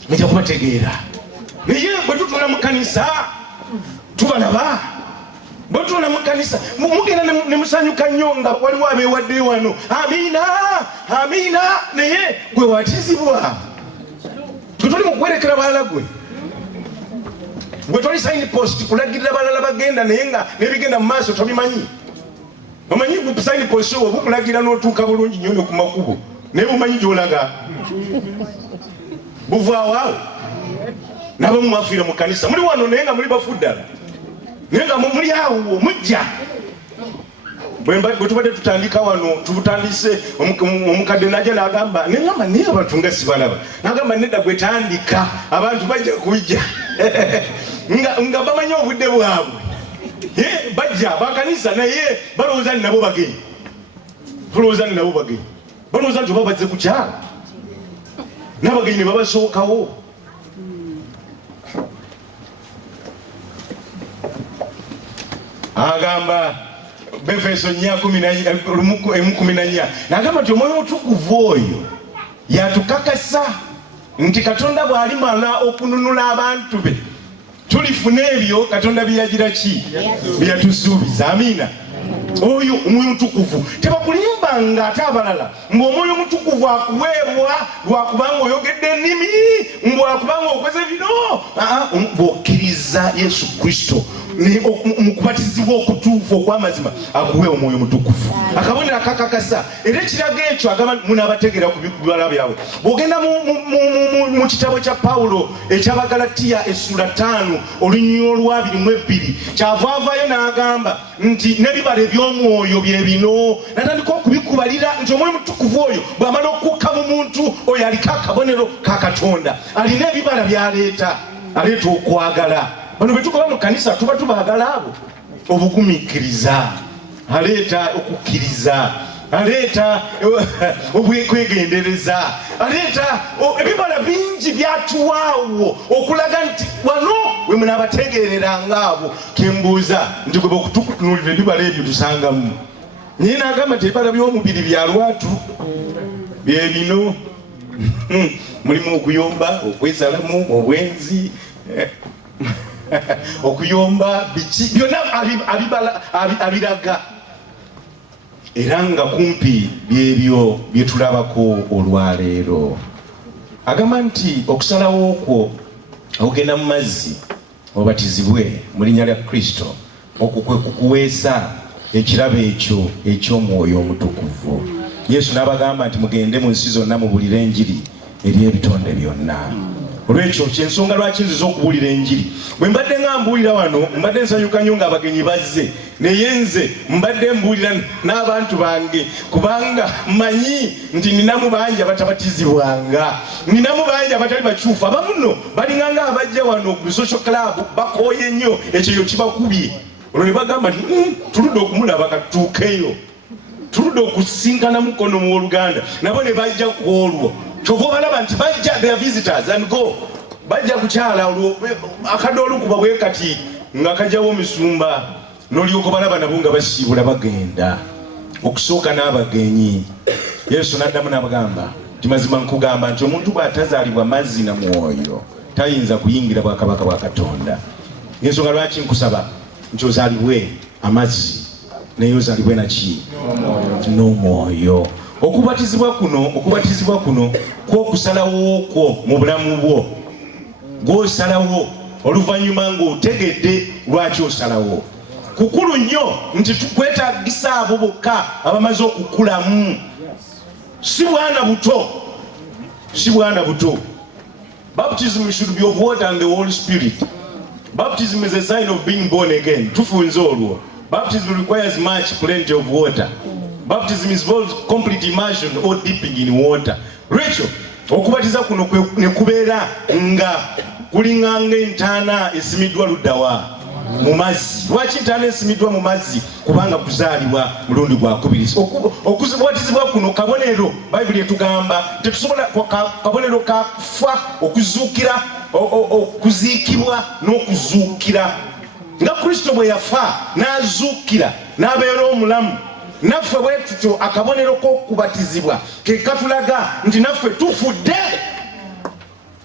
Nitaka kubategeera. Naye bwe tutula mu kanisa tubalaba. Bwe tutula mu kanisa mugenda ne musanyuka nnyo nga waliwo abeewadde wano. Amiina, amiina, naye gwe watizibwa. Tuli mukwerekera balala gwe. Gwe toli sign post kulagirira balala bagenda naye nga nebigenda mu maaso tobimanyi. Omanyi ku sign post owo bukulagira n'otuuka bulungi nnyo ku makubo. Naye bumanyi gy'olaga. Buvaawo. Nabo mwafiira mu kanisa. Muli wano naye nga muli bafuddala. Naye nga muli awo mujja. Bwe tubadde tutandika wano tubutandise omukadde najja n'agamba neŋŋamba naye abantu nga sibalaba n'agamba nedda gwe tandika abantu bajja kujja nga bamanyi obudde bwabwe bajja bakanisa naye balowooza ni nabo bagenyi balowooza nti oba bazze kukyala n'abagenyi ne babasookawo. Agamba Befeso 4:14 n'agamba nti Omwoyo Omutukuvu oyo yatukakasa nti Katonda bw'alimala okununula abantu be tulifuna ebyo Katonda byagira ki? Byatusuubiza. Amiina. Oyo Omwoyo Omutukuvu tebakulimba nga ate abalala ng'Omwoyo Omutukuvu akuweebwa lwakubanga oyogedde ennimi lwakubanga okoze bino bw'okkiriza Yesu Kristo mu kubatizibwa okutuufu okw'amazima akuwe Omwoyo Omutukuvu. Akabonero akakakasa era ekiraga ekyo agamba munaabategeera ku bibala byabwe. Bw'ogenda mu kitabo kya Pawulo eky'Abagalatiya essula 5 olunyiriri olw'22 kyavaavaayo n'agamba nti n'ebibala eby'omwoyo bye bino natandika okubikubalira nti Omwoyo Omutukuvu oyo bw'amala okukka mu muntu oyo aliko akabonero ka Katonda alina ebibala by'aleeta okwagala. Bano bwe tukola mu kanisa tuba tubaagala abo obugumiikiriza, aleeta okukkiriza, aleeta obwekwegendereza, aleeta ebibala bingi byatuwaawo okulaga nti wano we munaabategeerera ngaabo. Kembuuza nti gwe bwekutukutunulira ebibala ebyo tusangamu. Naye n'agamba nti ebibala by'omubiri bya lwatu bye bino mulimu okuyomba, okwesalamu, obwenzi, okuyomba, biki byonna abiraga era nga kumpi byebyo bye tulabako olwaleero. Agamba nti okusalawo okwo okugenda mu mazzi obatizibwe mu linnya lya Kristo okukwe kukuweesa ekirabo ekyo eky'omwoyo omutukuvu. Yesu n'abagamba nti mugende mu nsi zonna mubuulire enjiri eri ebitonde byonna. Olwekyo kyensonga lwaki nziza okubuulira enjiri. Bwe mbadde nga mbuulira wano mbadde nsanyuka nnyo ng'abagenyi bazze, naye nze mbadde mbuulira n'abantu bange kubanga mmanyi nti ninamu bangi abatabatizibwanga, ninamu bangi abatali bakyufu. Abamu nno balinganga abajja wano ku social club bakooye nnyo ekyo kibakubye. Olwo ne bagamba nti tuludde okumulaba katuukeyo, tuludde okusinkana mukono mu Oluganda. Nabo ne bajja ku olwo. Kyova obalaba nti bajja, they are visitors and go. Bajja kukyala olwo akadoolu kuba bwe kati nga kajjawo omusumba, n'olyoka balaba nabo nga basiibula bagenda okusooka n'abagenyi. Yesu n'addamu n'abagamba nti mazima nkugamba nti omuntu bw'atazaalibwa mazzi na mwoyo tayinza kuyingira bwakabaka bwa Katonda. Ensonga lwaki nkusaba nti ozaalibwe amazzi naye ozaalibwe naki? N'omwoyo. Okubatizibwa kuno kw'okusalawo kwo mu bulamu bwo, gw'osalawo oluvannyuma ng'otegedde lwaki osalawo. Kukulu nnyo nti tukwetaagisa abo bokka abamaze okukulamu, si bwana buto. Baptism should be of water and the Holy Spirit. Baptism is a sign of being born again. Tufunze olwo. Baptism requires plenty of water. Baptism involves complete immersion or dipping in water. Rachel, okubatiza kuno ne kubeera nga kulinganga entaana esimiddwa luddawa mu mazzi. Lwaki entaana esimiddwa mu mazzi? Kubanga kuzaalibwa mulundi gwakubiri. Okubatizibwa kuno kabonero, Bayibuli etugamba tetusobola kabonero kakufa, okuzuukira, okuziikibwa n'okuzuukira. Nga Kristo bwe yafa n'azuukira n'abeera omulamu, naffe bwe tutyo akabonero k'okubatizibwa ke katulaga nti naffe tufudde,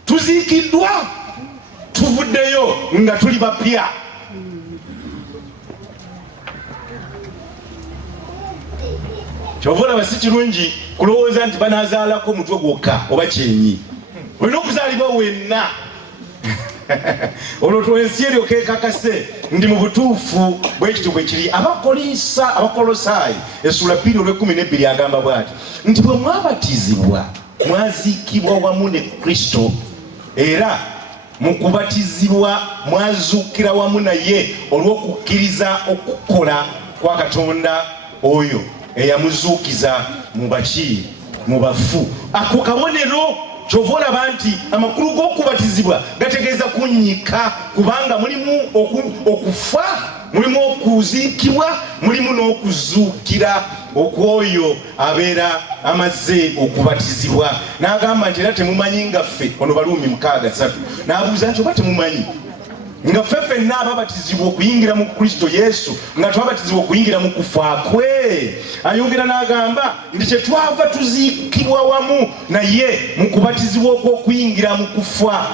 tuziikiddwa, tuvuddeyo nga tuli bapya. Kyova olaba si kirungi kulowooza nti banaazaalako omutwe gwokka oba kyenyi. Olina okuzaalibwa wenna. Olwo ensi eryo kekakase ndi mu butuufu bwekityo bwe kiri. Abakolosaayi essula 2:12 agamba bw'ati nti bwe mwabatizibwa mwaziikibwa wamu ne Kristo, era mu kubatizibwa mwazuukira wamu naye olw'okukkiriza okukola kwa Katonda oyo eyamuzuukiza mu bafu. Ako kabonero kyova olaba nti amakulu g'okubatizibwa gategeeza kunnyika, kubanga mulimu okufa, mulimu okuziikibwa, mulimu n'okuzuukira okwoyo abeera amaze okubatizibwa. N'agamba nti era temumanyi nga ffe, ono Baluumi 6:3, n'abuuza nti oba temumanyi nga ffe ffenna ababatizibwa okuyingira mu Kristo Yesu nga twabatizibwa okuyingira mu kufa kwe. Ayongera n'agamba nti kyetwava tuziikibwa wamu naye mu kubatizibwa okw'okuyingira mu kufa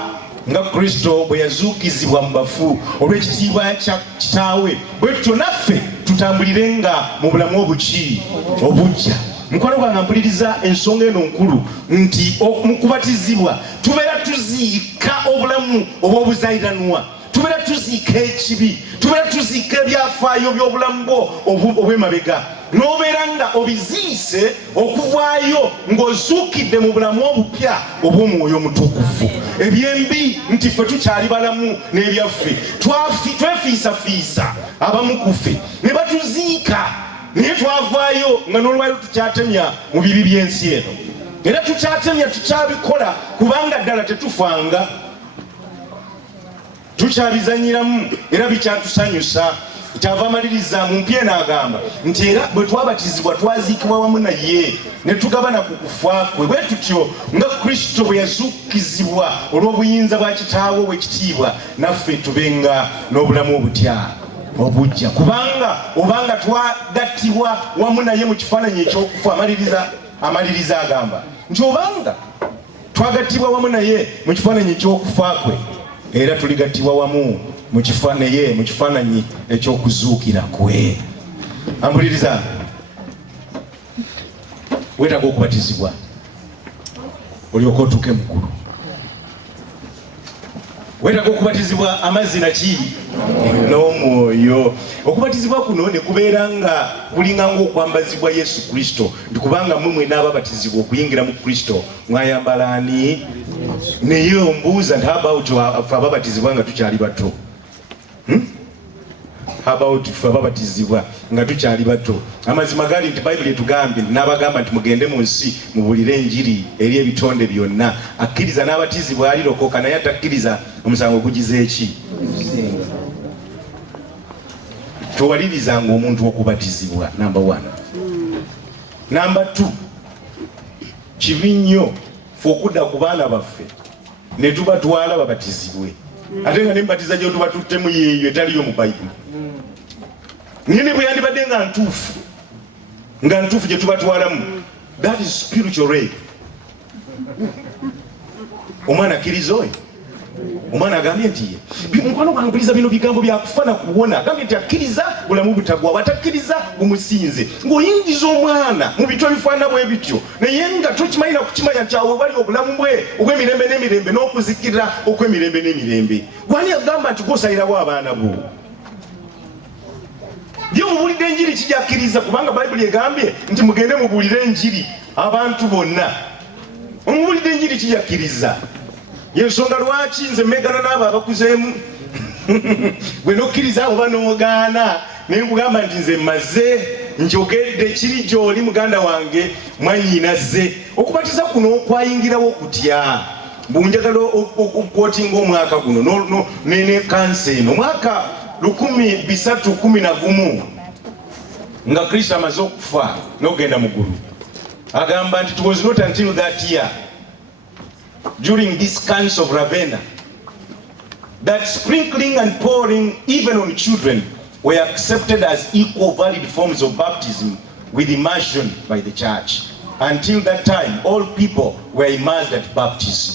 nga Kristo bwe yazuukizibwa mu bafu olw'ekitiibwa kya Kitaawe, bwe tutyo naffe tutambulirenga mu bulamu obujja. Mukwano gwange mpuliriza ensonga eno nkulu nti mu kubatizibwa tubeera tuziika obulamu obw'obuzaayiranwa, tubeera tuziika ekibi, tubeera tuziika ebyafaayo by'obulamu bwo obw'emabega, n'obeera nga obiziise okuvaayo ng'ozuukidde mu bulamu obupya obw'omwoyo omutukuvu. Ebyembi nti ffe tukyali balamu n'ebyaffe twefiisafiisa abamu ku ffe ne batuziika, naye twavaayo nga n'olwayo tukyatemya mu bibi by'ensi eno, era tukyatemya tukyabikola kubanga ddala tetufanga, tukyabizanyiramu era bikyatusanyusa. Kyava amaliriza mu mpya n'agamba nti era bwe twabatizibwa twaziikibwa wamu naye ne tugabana ku kufa kwe, bwe tutyo nga Kristo bwe yazuukizibwa olw'obuyinza bwa Kitaawe ow'ekitiibwa, naffe tubenga n'obulamu obujja, kubanga obanga twagattibwa wamu naye mu kifaananyi ekyokufa. Amaliriza agamba nti obanga twagattibwa wamu naye mu kifaananyi ekyokufa kwe, era tuligattibwa wamu mu kifaananyi ekyokuzuukira kwe. Ampuliriza, weetaaga okubatizibwa olyoke otuuke mu ggulu. wetaka okubatizibwa amazzi naki n'omwoyo. Okubatizibwa kuno ne kubeera nga kulinga ng'okwambazibwa Yesu Kristo, ndi kubanga mmwe mwenna ababatizibwa okuyingira mu Kristo mwayambala ani? Naye ombuuza nti about ffe ababatizibwa nga tukyali bato, about ffe ababatizibwa nga tukyali bato. Amazima gali nti Bayibuli etugambye, n'abagamba nti mugende mu nsi mubuulire enjiri eri ebitonde byonna. Akkiriza n'abatizibwa alirokoka, naye atakkiriza omusango gugize eki? Towalirizanga omuntu okubatizibwa, number 1. Number 2, kibi nnyo ffe okudda ku baana baffe ne tubatwala babatizibwe, ate nga n'embatiza gye tuba tuttemu yeeyo etaliyo mu Bayibuli. Nini bwe yandibadde nga ntuufu gye tubatwalamu, that is spiritual rape. Omwana akkiriza oyo, omwana agambye nti mukwano gwange bino bigambo byakufana kuwona, agambye nti akkiriza bulamu butagwawo, atakkiriza bumusinze. Ng'oyingiza omwana mu bintu ebifaana bwe bityo, naye nga tokimanyi na kukimanya nti awo bali obulamu bwe obw'emirembe n'emirembe n'okuzikira okw'emirembe n'emirembe. Gwani agamba nti gwosalirawo abaana bo? Byo mubuulidde enjiri kijakkiriza, kubanga Bayibuli egambye nti mugende mubuulire enjiri abantu bonna. Omubuulidde enjiri kijakkiriza. Yensonga lwaki nze megana n'abo abakuzeemu gwe nokkiriza oba n'ogaana naye nkugamba nti nze mmaze njogedde kiri gy'oli muganda wange mwannyina zze. Okubatiza kuno okwayingirawo okutya bunjagala okwotinga omwaka guno ne kansa eno mwaka 1311 nga Kristo amaze okufa n'okugenda mu ggulu. Agamba nti it was not until that year, during this Council of Ravenna, that sprinkling and pouring even on children were accepted as equal valid forms of baptism with immersion by the church. Until that time, all people were immersed at baptism.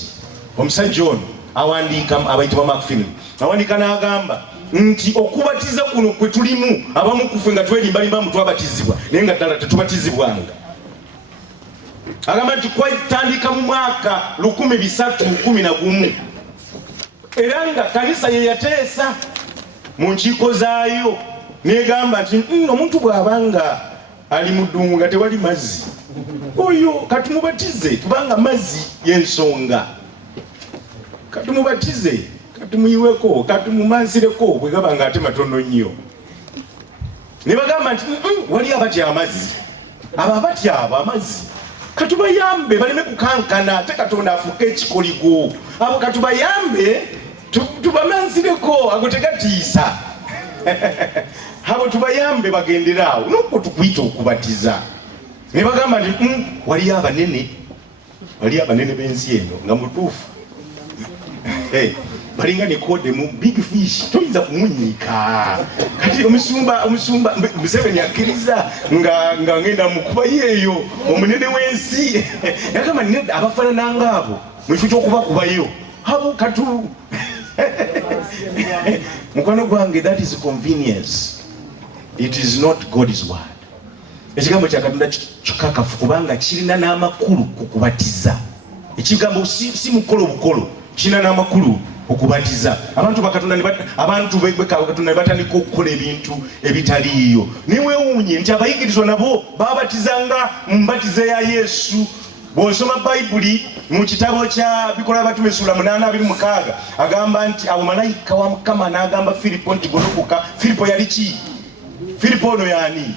Omusajja ono awandiika abayitibwa Macpherson awandiika n'agamba nti okubatiza kuno kwe tulimu abamu kufe nga twerimbalimba mu twabatizibwa naye nga ddala tetubatizibwanga. Agamba nti kwatandika mu mwaka 1311 era nga kanisa ye yateesa mu nkiiko zaayo negamba nti omuntu bw'abanga ali mu ddungu nga tewali mazzi, oyo katumubatize kubanga mazzi y'ensonga. Katumubatize, katumuyiweko, katumumansireko bwe gaba nga ate matono nnyo. Ne bagamba nti wali abatya amazzi, abo abatya abo amazzi katubayambe baleme kukankana, ate Katonda afuuke ekikoligo. Abo katubayambe tubamansireko, ago tegatiisa. Abo tubayambe bagenderaawo nokwo tukuyita okubatiza. Ne bagamba nti wali abanene b'ensi eno nga mutuufu balinga ne kode mu big fish toyinza kumunyiika. Kati omusumba Museveni akkiriza nga ngenda mukuba yeeyo omunene w'ensi yagamba nedda abafaanana abo mwifu ky'okubakubayo abo katu mukwano gwange, that is convenience, it is not God's word. Ekigambo kya Katonda kikakafu kubanga kirina n'amakulu ku kubatiza. Ekigambo si mukolo bukolo, kirina n'amakulu okubatiza. Abantu Katonda ne batandika okukola ebintu ebitaliiyo. Niweewuunye nti abayigirizwa nabo babatizanga mu mbatiza ya Yesu. Bw'osoma Bayibuli mu kitabo kya Bikola Abatume Sura 8:26 agamba nti awo malayika wa Mukama n'agamba Filipo nti golokoka. Filipo yali ki? Filipo ono yaani?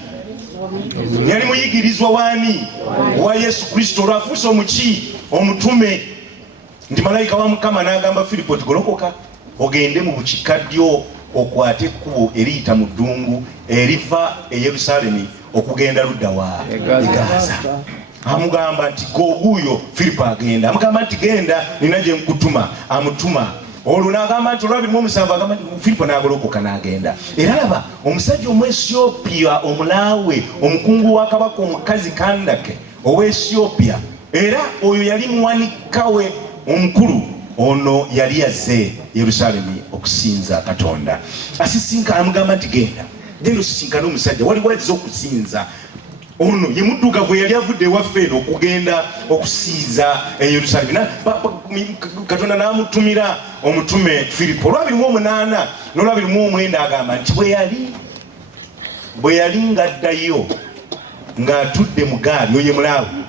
Yali muyigirizwa waani? Wa Yesu Kristo. Lwafuuse omuki? Omutume. Ndi malayika wa Mukama n'agamba Filipo nti golokoka ogende mu bukiikaddyo okwate ekkubo eriyita mu ddungu eriva e Yerusaalemi okugenda ludda wa Gaza. Amugamba nti guuyo Filipo agenda. Amugamba nti genda nina gye nkutuma. Amutuma. Olwo n'agamba nti olwabirimu omusanvu agamba nti Filipo n'agolokoka n'agenda. Era laba omusajja Omuesiyopiya omulaawe omukungu wa kabaka omukazi Kandake ow'Esiyopiya, era oyo yali muwanika we omukulu, ono yali yazze Yerusaalemi okusinza Katonda. Asisinkana amugamba nti genda osisinkane omusajja wali wazze okusinza ono ye muddugavu yali avudde ewaffe eno okugenda okusiiza Yerusalemu. Katonda n'amutumira omutume Filipo olw'abirimu 8 n'olw'abirimu 9 agamba nti bwe yali ng'addayo ng'atudde mu gaali oyo ye Mulaawi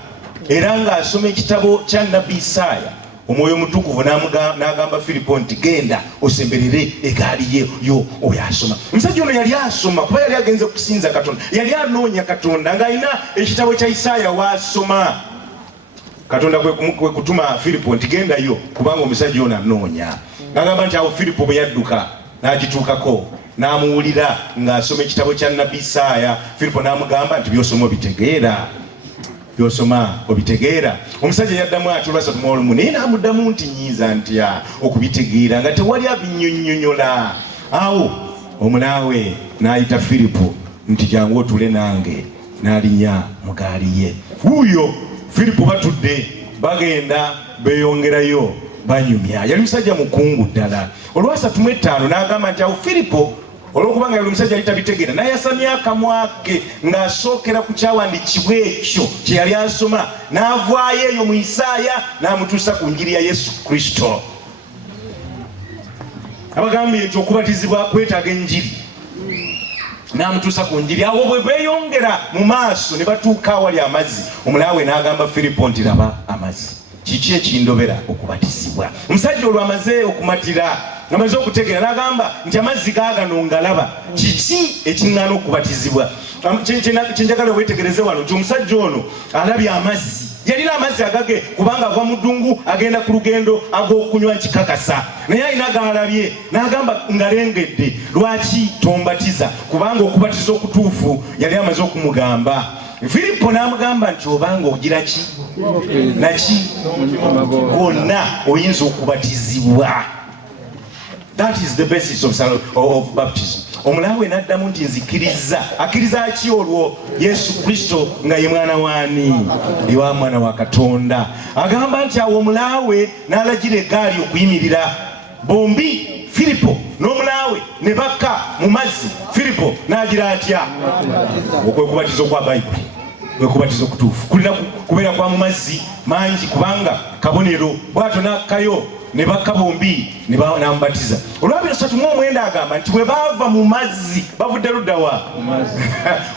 era ng'asoma ekitabo kya nnabbi Isaaya, Omwoyo Omutukuvu n'agamba Filipo nti genda osemberere egaali ye yo oyo asoma. Omusajja ono yali asoma kuba yali agenze kusinza Katonda, yali anoonya Katonda ng'alina ekitabo kya Isaaya waasoma. Katonda kwe kutuma Filipo nti gendayo kubanga omusajja ono anoonya. N'agamba nti awo Filipo bwe yadduka n'agituukako n'amuwulira ng'asoma ekitabo kya nnabbi Isaaya. Filipo n'amugamba nti by'osoma obitegeera. Omusajja yaddamu ati olwasatu mu olumu naye n'amuddamu nti nyiiza ntya okubitegeera nga tewali abinnyonnyola. Awo Omulaawe n'ayita Filipo nti jangu otule nange, n'alinnya mu gaali ye. Wuuyo Filipo batudde bagenda beeyongerayo banyumya. Yali musajja mukungu ddala. Olwasatu mu etaano n'agamba nti awo Filipo olw'okubanga yali omusajja yali tabitegeera n'ayasamya akamwa ke ng'asookera ku kyawandiikibwa ekyo kye yali asoma n'avaayo eyo mu Isaaya n'amutuusa ku njiri ya Yesu Kristo. Abagambye nti okubatizibwa kwetaaga enjiri, n'amutuusa ku njiri. Awo bwe beeyongera mu maaso ne batuuka awali amazzi, Omulaawe n'agamba Filipo nti laba amazzi, kiki ekindobera okubatizibwa? Omusajja olwo amaze okumatira, amaze okutegeera, n'agamba nti amazzi gaagano ngalaba, kiki ekiŋŋaana okubatizibwa? Kyenjagala weetegereze wano nti omusajja ono alabye amazzi, yalina amazzi agage kubanga ava mu ddungu agenda ku lugendo ag'okunywa kikakasa, naye alina gaalabye n'agamba ngalengedde, lwaki tombatiza? Kubanga okubatiza okutuufu yali amaze okumugamba. Filipo n'amugamba nti obanga ogira ki naki gonna oyinza okubatizibwa. That is the basis of baptism. Omulaawe n'addamu nti nzikiriza. Akkiriza ki olwo? Yesu Kristo nga ye mwana waani? Ewa mwana wa Katonda. Agamba nti awo Omulaawe n'alagira eggaali okuyimirira. Bombi Filipo n'Omulaawe ne bakka mu mazzi. Filipo n'agira atya? Okwekubatiza kwa Bayibuli, kwekubatiza okutuufu kulina kubeera kwa mu mazzi mangi kubanga kabonero. Bw'atyo n'akkayo ne bakka bombi n'amubatiza. Olw'abiri mu 9 agamba nti bwe baava mu mazzi bavudde luddawa?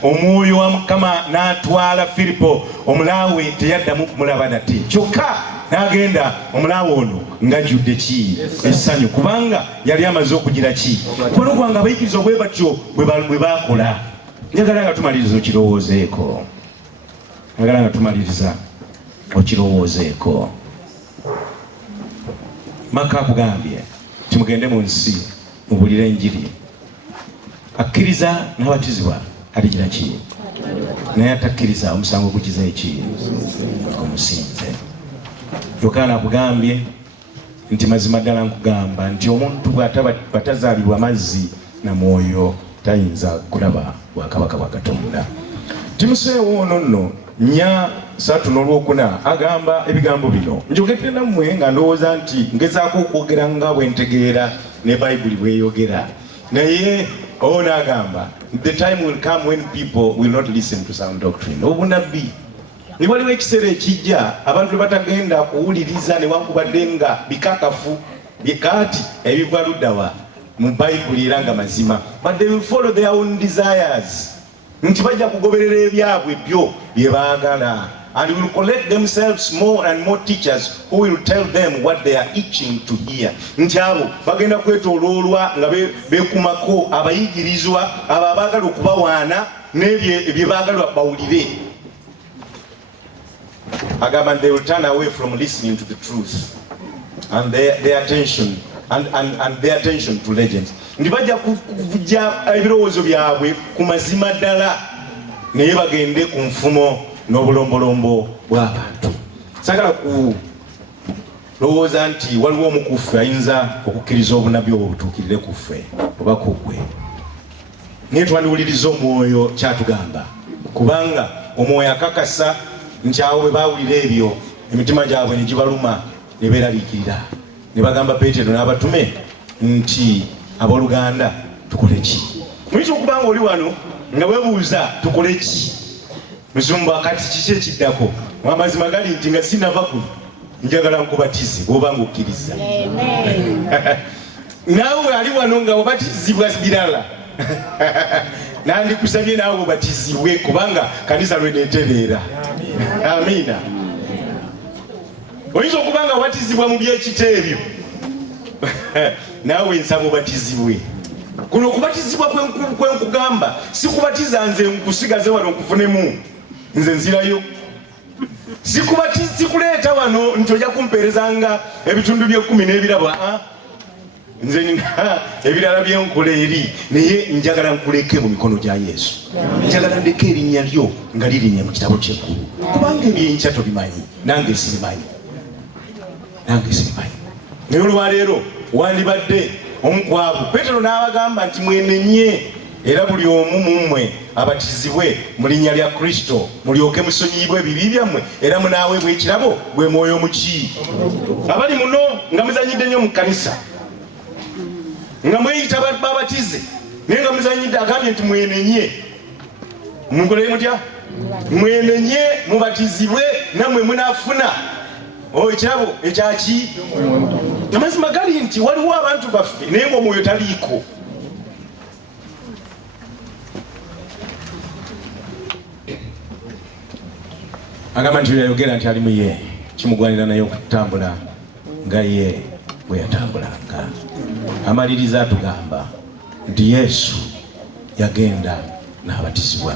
Omwoyo wa Mukama n'atwala Filipo. Omulaawe teyaddamu kumulaba nate, kyokka n'agenda Omulaawe ono ng'ajjudde ki? Essanyu, kubanga yali amaze okugira ki? Kubona okubanga abayigiriza bwe batyo bwe baakola. Njagala nga tumaliriza okirowoozeeko, njagala nga tumaliriza okirowoozeeko. Maka akugambye nti mugende mu nsi mubuulire enjiri. Akkiriza n'abatizibwa aligira ki? Naye atakkiriza omusango gukiza eki? Omusinze. Yokaana akugambye nti mazima ddala nkugamba nti omuntu bw'atazaalibwa mazzi na mwoyo tayinza kulaba bwakabaka bwa Katonda. Timoseewo ono nno 4:3 agamba ebigambo bino. Njogedde nammwe nga ndowooza nti ngezaako okwogera nga bwe ntegeera ne Bayibuli bw'eyogera. Naye ono agamba the time will come when people will not listen to sound doctrine. Obunabbi ne waliwo ekiseera ekijja abantu batagenda kuwuliriza newankubadde nga bikakafu bikaati ebiva luddawa mu Bayibuli era nga mazima, but they will follow their own desires. Nti bajja kugoberera ebyabwe byo bye baagala, and will collect themselves more and more teachers who will tell them what they are itching to hear. Nti abo bagenda kwetooloolwa nga beekumako abayigirizwa abo abaagala okubawaana n'ebye baagala bawulire. Agamba they will turn away from listening to the truth and their attention and their attention to legends. Ndi bajja kujja ebirowoozo byabwe ku mazima ddala naye bagende ku nfumo n'obulombolombo bw'abantu. Sagala kulowooza nti waliwo omukufu ayinza okukkiriza obunabbi obwo butuukirire ku ffe oba ku ggwe. Naye twandiwuliriza omwoyo kyatugamba, kubanga omwoyo akakasa nti awo bwe baawulira ebyo emitima gyabwe ne gibaluma ne beeraliikirira ne bagamba Peetero n'abatume nti abooluganda tukole ki? Muyinza okuba nga oli wano nga weebuuza tukole ki? Musumba kati kiki kiddako amazima gali nti nga sinava kuno njagala nkubatize bw'oba ng'okkiriza. Naawe ali wano nga obatizibwa birala nandikusabye naawe obatizibwe kubanga kanisa lweneetereera. Amiina. Oyinza okuba nga obatizibwa mu byekita ebyo naawe nsaba obatizibwe. Kuno okubatizibwa kwenkugamba si kubatiza nze nkusigaze wano nkufunemu nze nzirayo, sikuleeta wano nti ojja kumpeerezanga ebitundu bye-10 n'ebirabo. Nze nina ebirala byenkola eri naye njagala nkuleke mu mikono gya Yesu. Njagala ndeke erinnya lyo nga lirinnya mu kitabo ky'eggulu kubanga ebyenkya tobimanyi nange sibimanyi. Naye olwaleero wandibadde omukwabo. Petero n'abagamba nti mwenenye era buli omu mu mmwe abatizibwe mu linnya lya Kristo mulyoke musonyiyibwe ebibi byammwe era munaaweebwa ekirabo gwe mwoyo muki. Abali muno nga muzanyidde nnyo mu kkanisa nga mweyita babatize naye nga muzanyidde, agambye nti mwenenye. Mukole mutya? Mwenenye mubatizibwe nammwe munaafuna ekirabo ekyaki. Amazima gali nti waliwo abantu baffe naye ng'omwoyo taliiko. Agamba nti yayogera nti ali mu ye kimugwanira naye okutambula nga ye bwe yatambulanga. Amaliriza atugamba nti Yesu yagenda n'abatizibwa.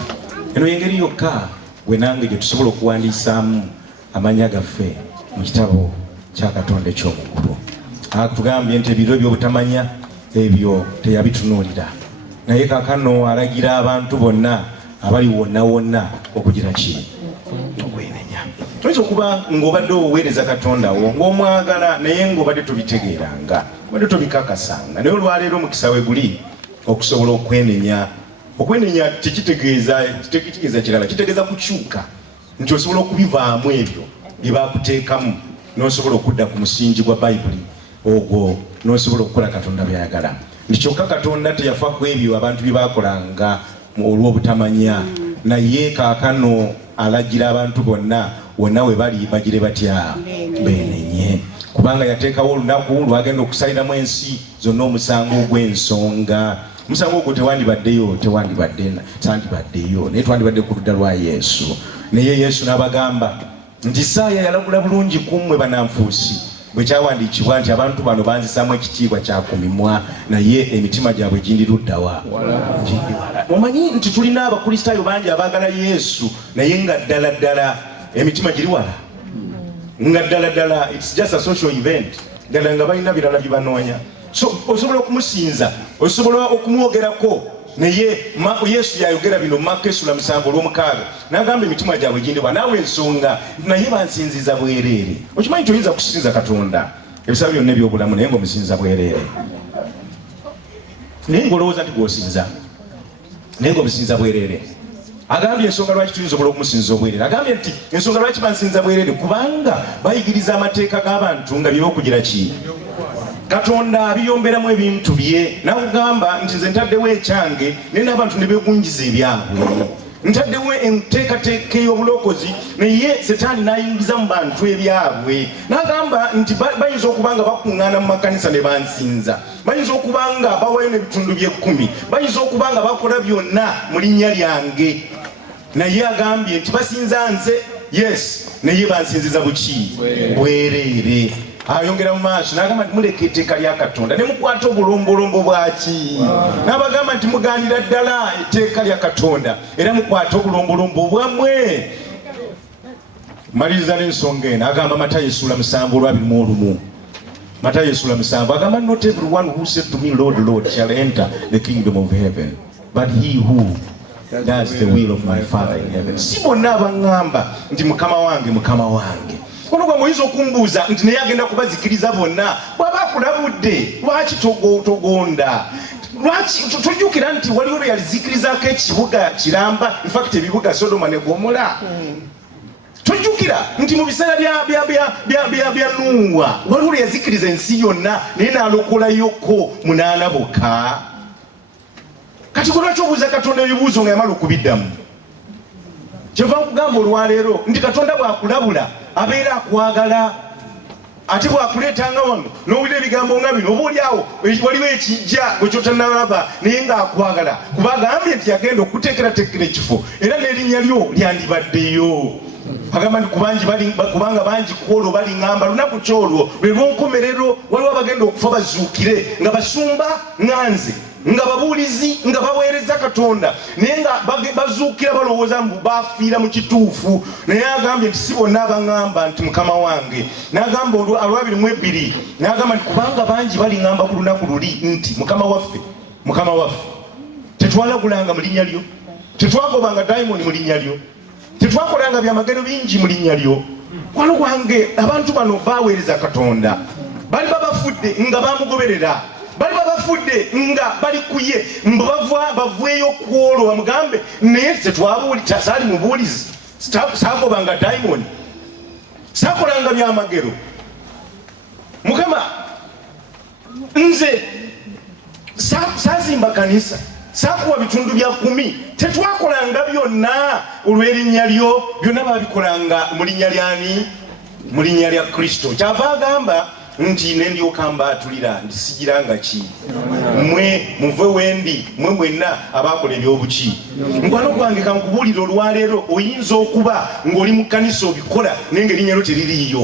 Eno y'engeri yokka gwe nange gye tusobola okuwandiisaamu amannya gaffe mu kitabo kya Katonda eky'omuggulu. Atugambye nti ebiro by'obutamanya ebyo teyabitunuulira, naye kaakano alagira abantu bonna abali wonna wonna okugira ki? Okwenenya. Tuyinza okuba ng'obadde oweereza Katonda wo ng'omwagala naye ng'obadde tobitegeeranga, obadde tobikakasanga, naye olwaleero omukisa we guli okusobola okwenenya. Okwenenya tekitegeeza kirala, kitegeeza kukyuka nti osobola okubivaamu ebyo bye baakuteekamu n'osobola okudda ku musingi gwa Bayibuli ogwo n'osobola okukola Katonda by'ayagala. Nti kyokka Katonda teyafa ku ebyo abantu bye baakolanga olw'obutamanya, naye kaakano alagira abantu bonna wonna we bali bagire batya? Beenenye. Kubanga yateekawo olunaku lwagenda okusaliramu ensi zonna omusango ogw'ensonga. Omusango ogwo tewandibaddeyo sandibaddeyo naye twandibadde ku ludda lwa Yesu. Naye Yesu n'abagamba nti Isaaya yalagula bulungi ku mmwe bannanfuusi bwe kyawandiikibwa nti abantu bano banzisaamu ekitiibwa kyakumimwa naye emitima gyabwe gindi luddawa? Gindi wala. Omanyi nti tulina abakristaayo bangi abaagala Yesu naye nga ddala emitima giri wala, nga ddala it's just a social event, ddala nga balina birala bye banoonya. So osobola okumusinza, osobola okumwogerako, naye Yesu yayogera bino Marko 7:6 n'agamba emitima gyabwe gindi wala. Naawe ensonga naye bansinziza bwereere. Okimanyi nti oyinza kusinza Katonda ebisaba byonna ebyobulamu naye ng'omusinza bwereere, naye ng'olowooza nti gw'osinza naye ng'omusinza bwereere. Agambye ensonga lwaki tuyinza okusobola okumusinza obwereere. Agambye nti ensonga lwaki bansinza bwereere kubanga bayigiriza amateeka g'abantu nga by'okugira ki? Katonda abiyomberamu ebintu bye. Nakugamba nti nze ntaddewo ekyange naye n'abantu ne beegunjiza ebyabwe. Ntaddewo enteekateeka ey'obulokozi naye Setaani n'ayingiza mu bantu ebyabwe. N'agamba nti bayinza okuba nga bakuŋŋaana mu makanisa ne bansinza, bayinza okuba nga bawayo n'ebitundu bye-10, bayinza okuba nga bakola byonna mu linnya lyange, naye agambye nti basinza nze yes naye bansinziza buki? Bwereere. Ayongera mu maaso n'agamba nti muleka etteeka lya Katonda ne mukwata obulombolombo bwaki. N'abagamba nti mugaanira ddala etteeka lya Katonda era mukwata obulombolombo bwammwe. Maliriza n'ensonga eno agamba Matayo 7:21. Matayo 7 agamba not everyone who said to me Lord, Lord shall enter the kingdom of heaven but he who does the will of my Father in heaven. Si bonna abangamba nti Mukama wange Mukama wange. Kono gwe muyinza okumbuuza nti naye agenda kubazikiriza bonna bw'aba akulabudde lwaki togonda? Lwaki tujjukira nti waliwo lwe yalizikirizaako ekibuga kiramba, in fact ebibuga Sodoma ne Gomora. Tujjukira nti mu biseera bya Nuuwa waliwo lwe yazikiriza ensi yonna naye n'alokolayoko 8 bokka. Kati lwaki obuuza Katonda ebibuuzo nga yamala okubiddamu? kyeva nkugamba olwaleero nti Katonda bw'akulabula abeera akwagala ate bw'akuleetanga wano n'owulira ebigambo nga bino oba oliawo waliwo ekijja gwe kyotannalaba naye ng'akwagala kuba agambye nti yagenda okuteekerateekera ekifo era n'erinnya lyo lyandibaddeyo agamba nti kubanga bangi kwolwo baliŋŋamba lunaku kyolwo lwe lw'onkomerero waliwo abagenda okufa bazuukire nga basumba ŋŋanze nga babuulizi nga baweereza Katonda naye nga bazuukira balowooza mbu bafiira mu kituufu naye agambye nti si bonna abaŋŋamba nti mukama wange n'agamba olwabiri n'agamba nti kubanga bangi baliŋŋamba ku lunaku luli nti mukama waffe tetwalagulanga mu linnya lyo tetwagobanga dayimoni mu linnya lyo tetwakolanga byamagero bingi mu linnya lyo wano gwange abantu bano baweereza Katonda bali babafudde nga bamugoberera bali babafudde nga bali kuye baveeyo kwolwo bamugambe naye tetwabuulira saali mubuulizi saagobanga dayimoni saakolanga byamagero mukama nze saazimba kanisa saakuwa bitundu bya 10 tetwakolanga byonna olw'erinnya lyo byonna babikolanga mu linnya lyani mu linnya lya Kristo kyava agamba nti nendyoka mbaatulira nti sigiranga ki mmwe muve wendi mmwe mwenna abaakola ebyobuki mukwano gwange kankubuulira olwaleero oyinza okuba ng'oli mu kkanisa obikola naye ng'erinnya lyo teririiyo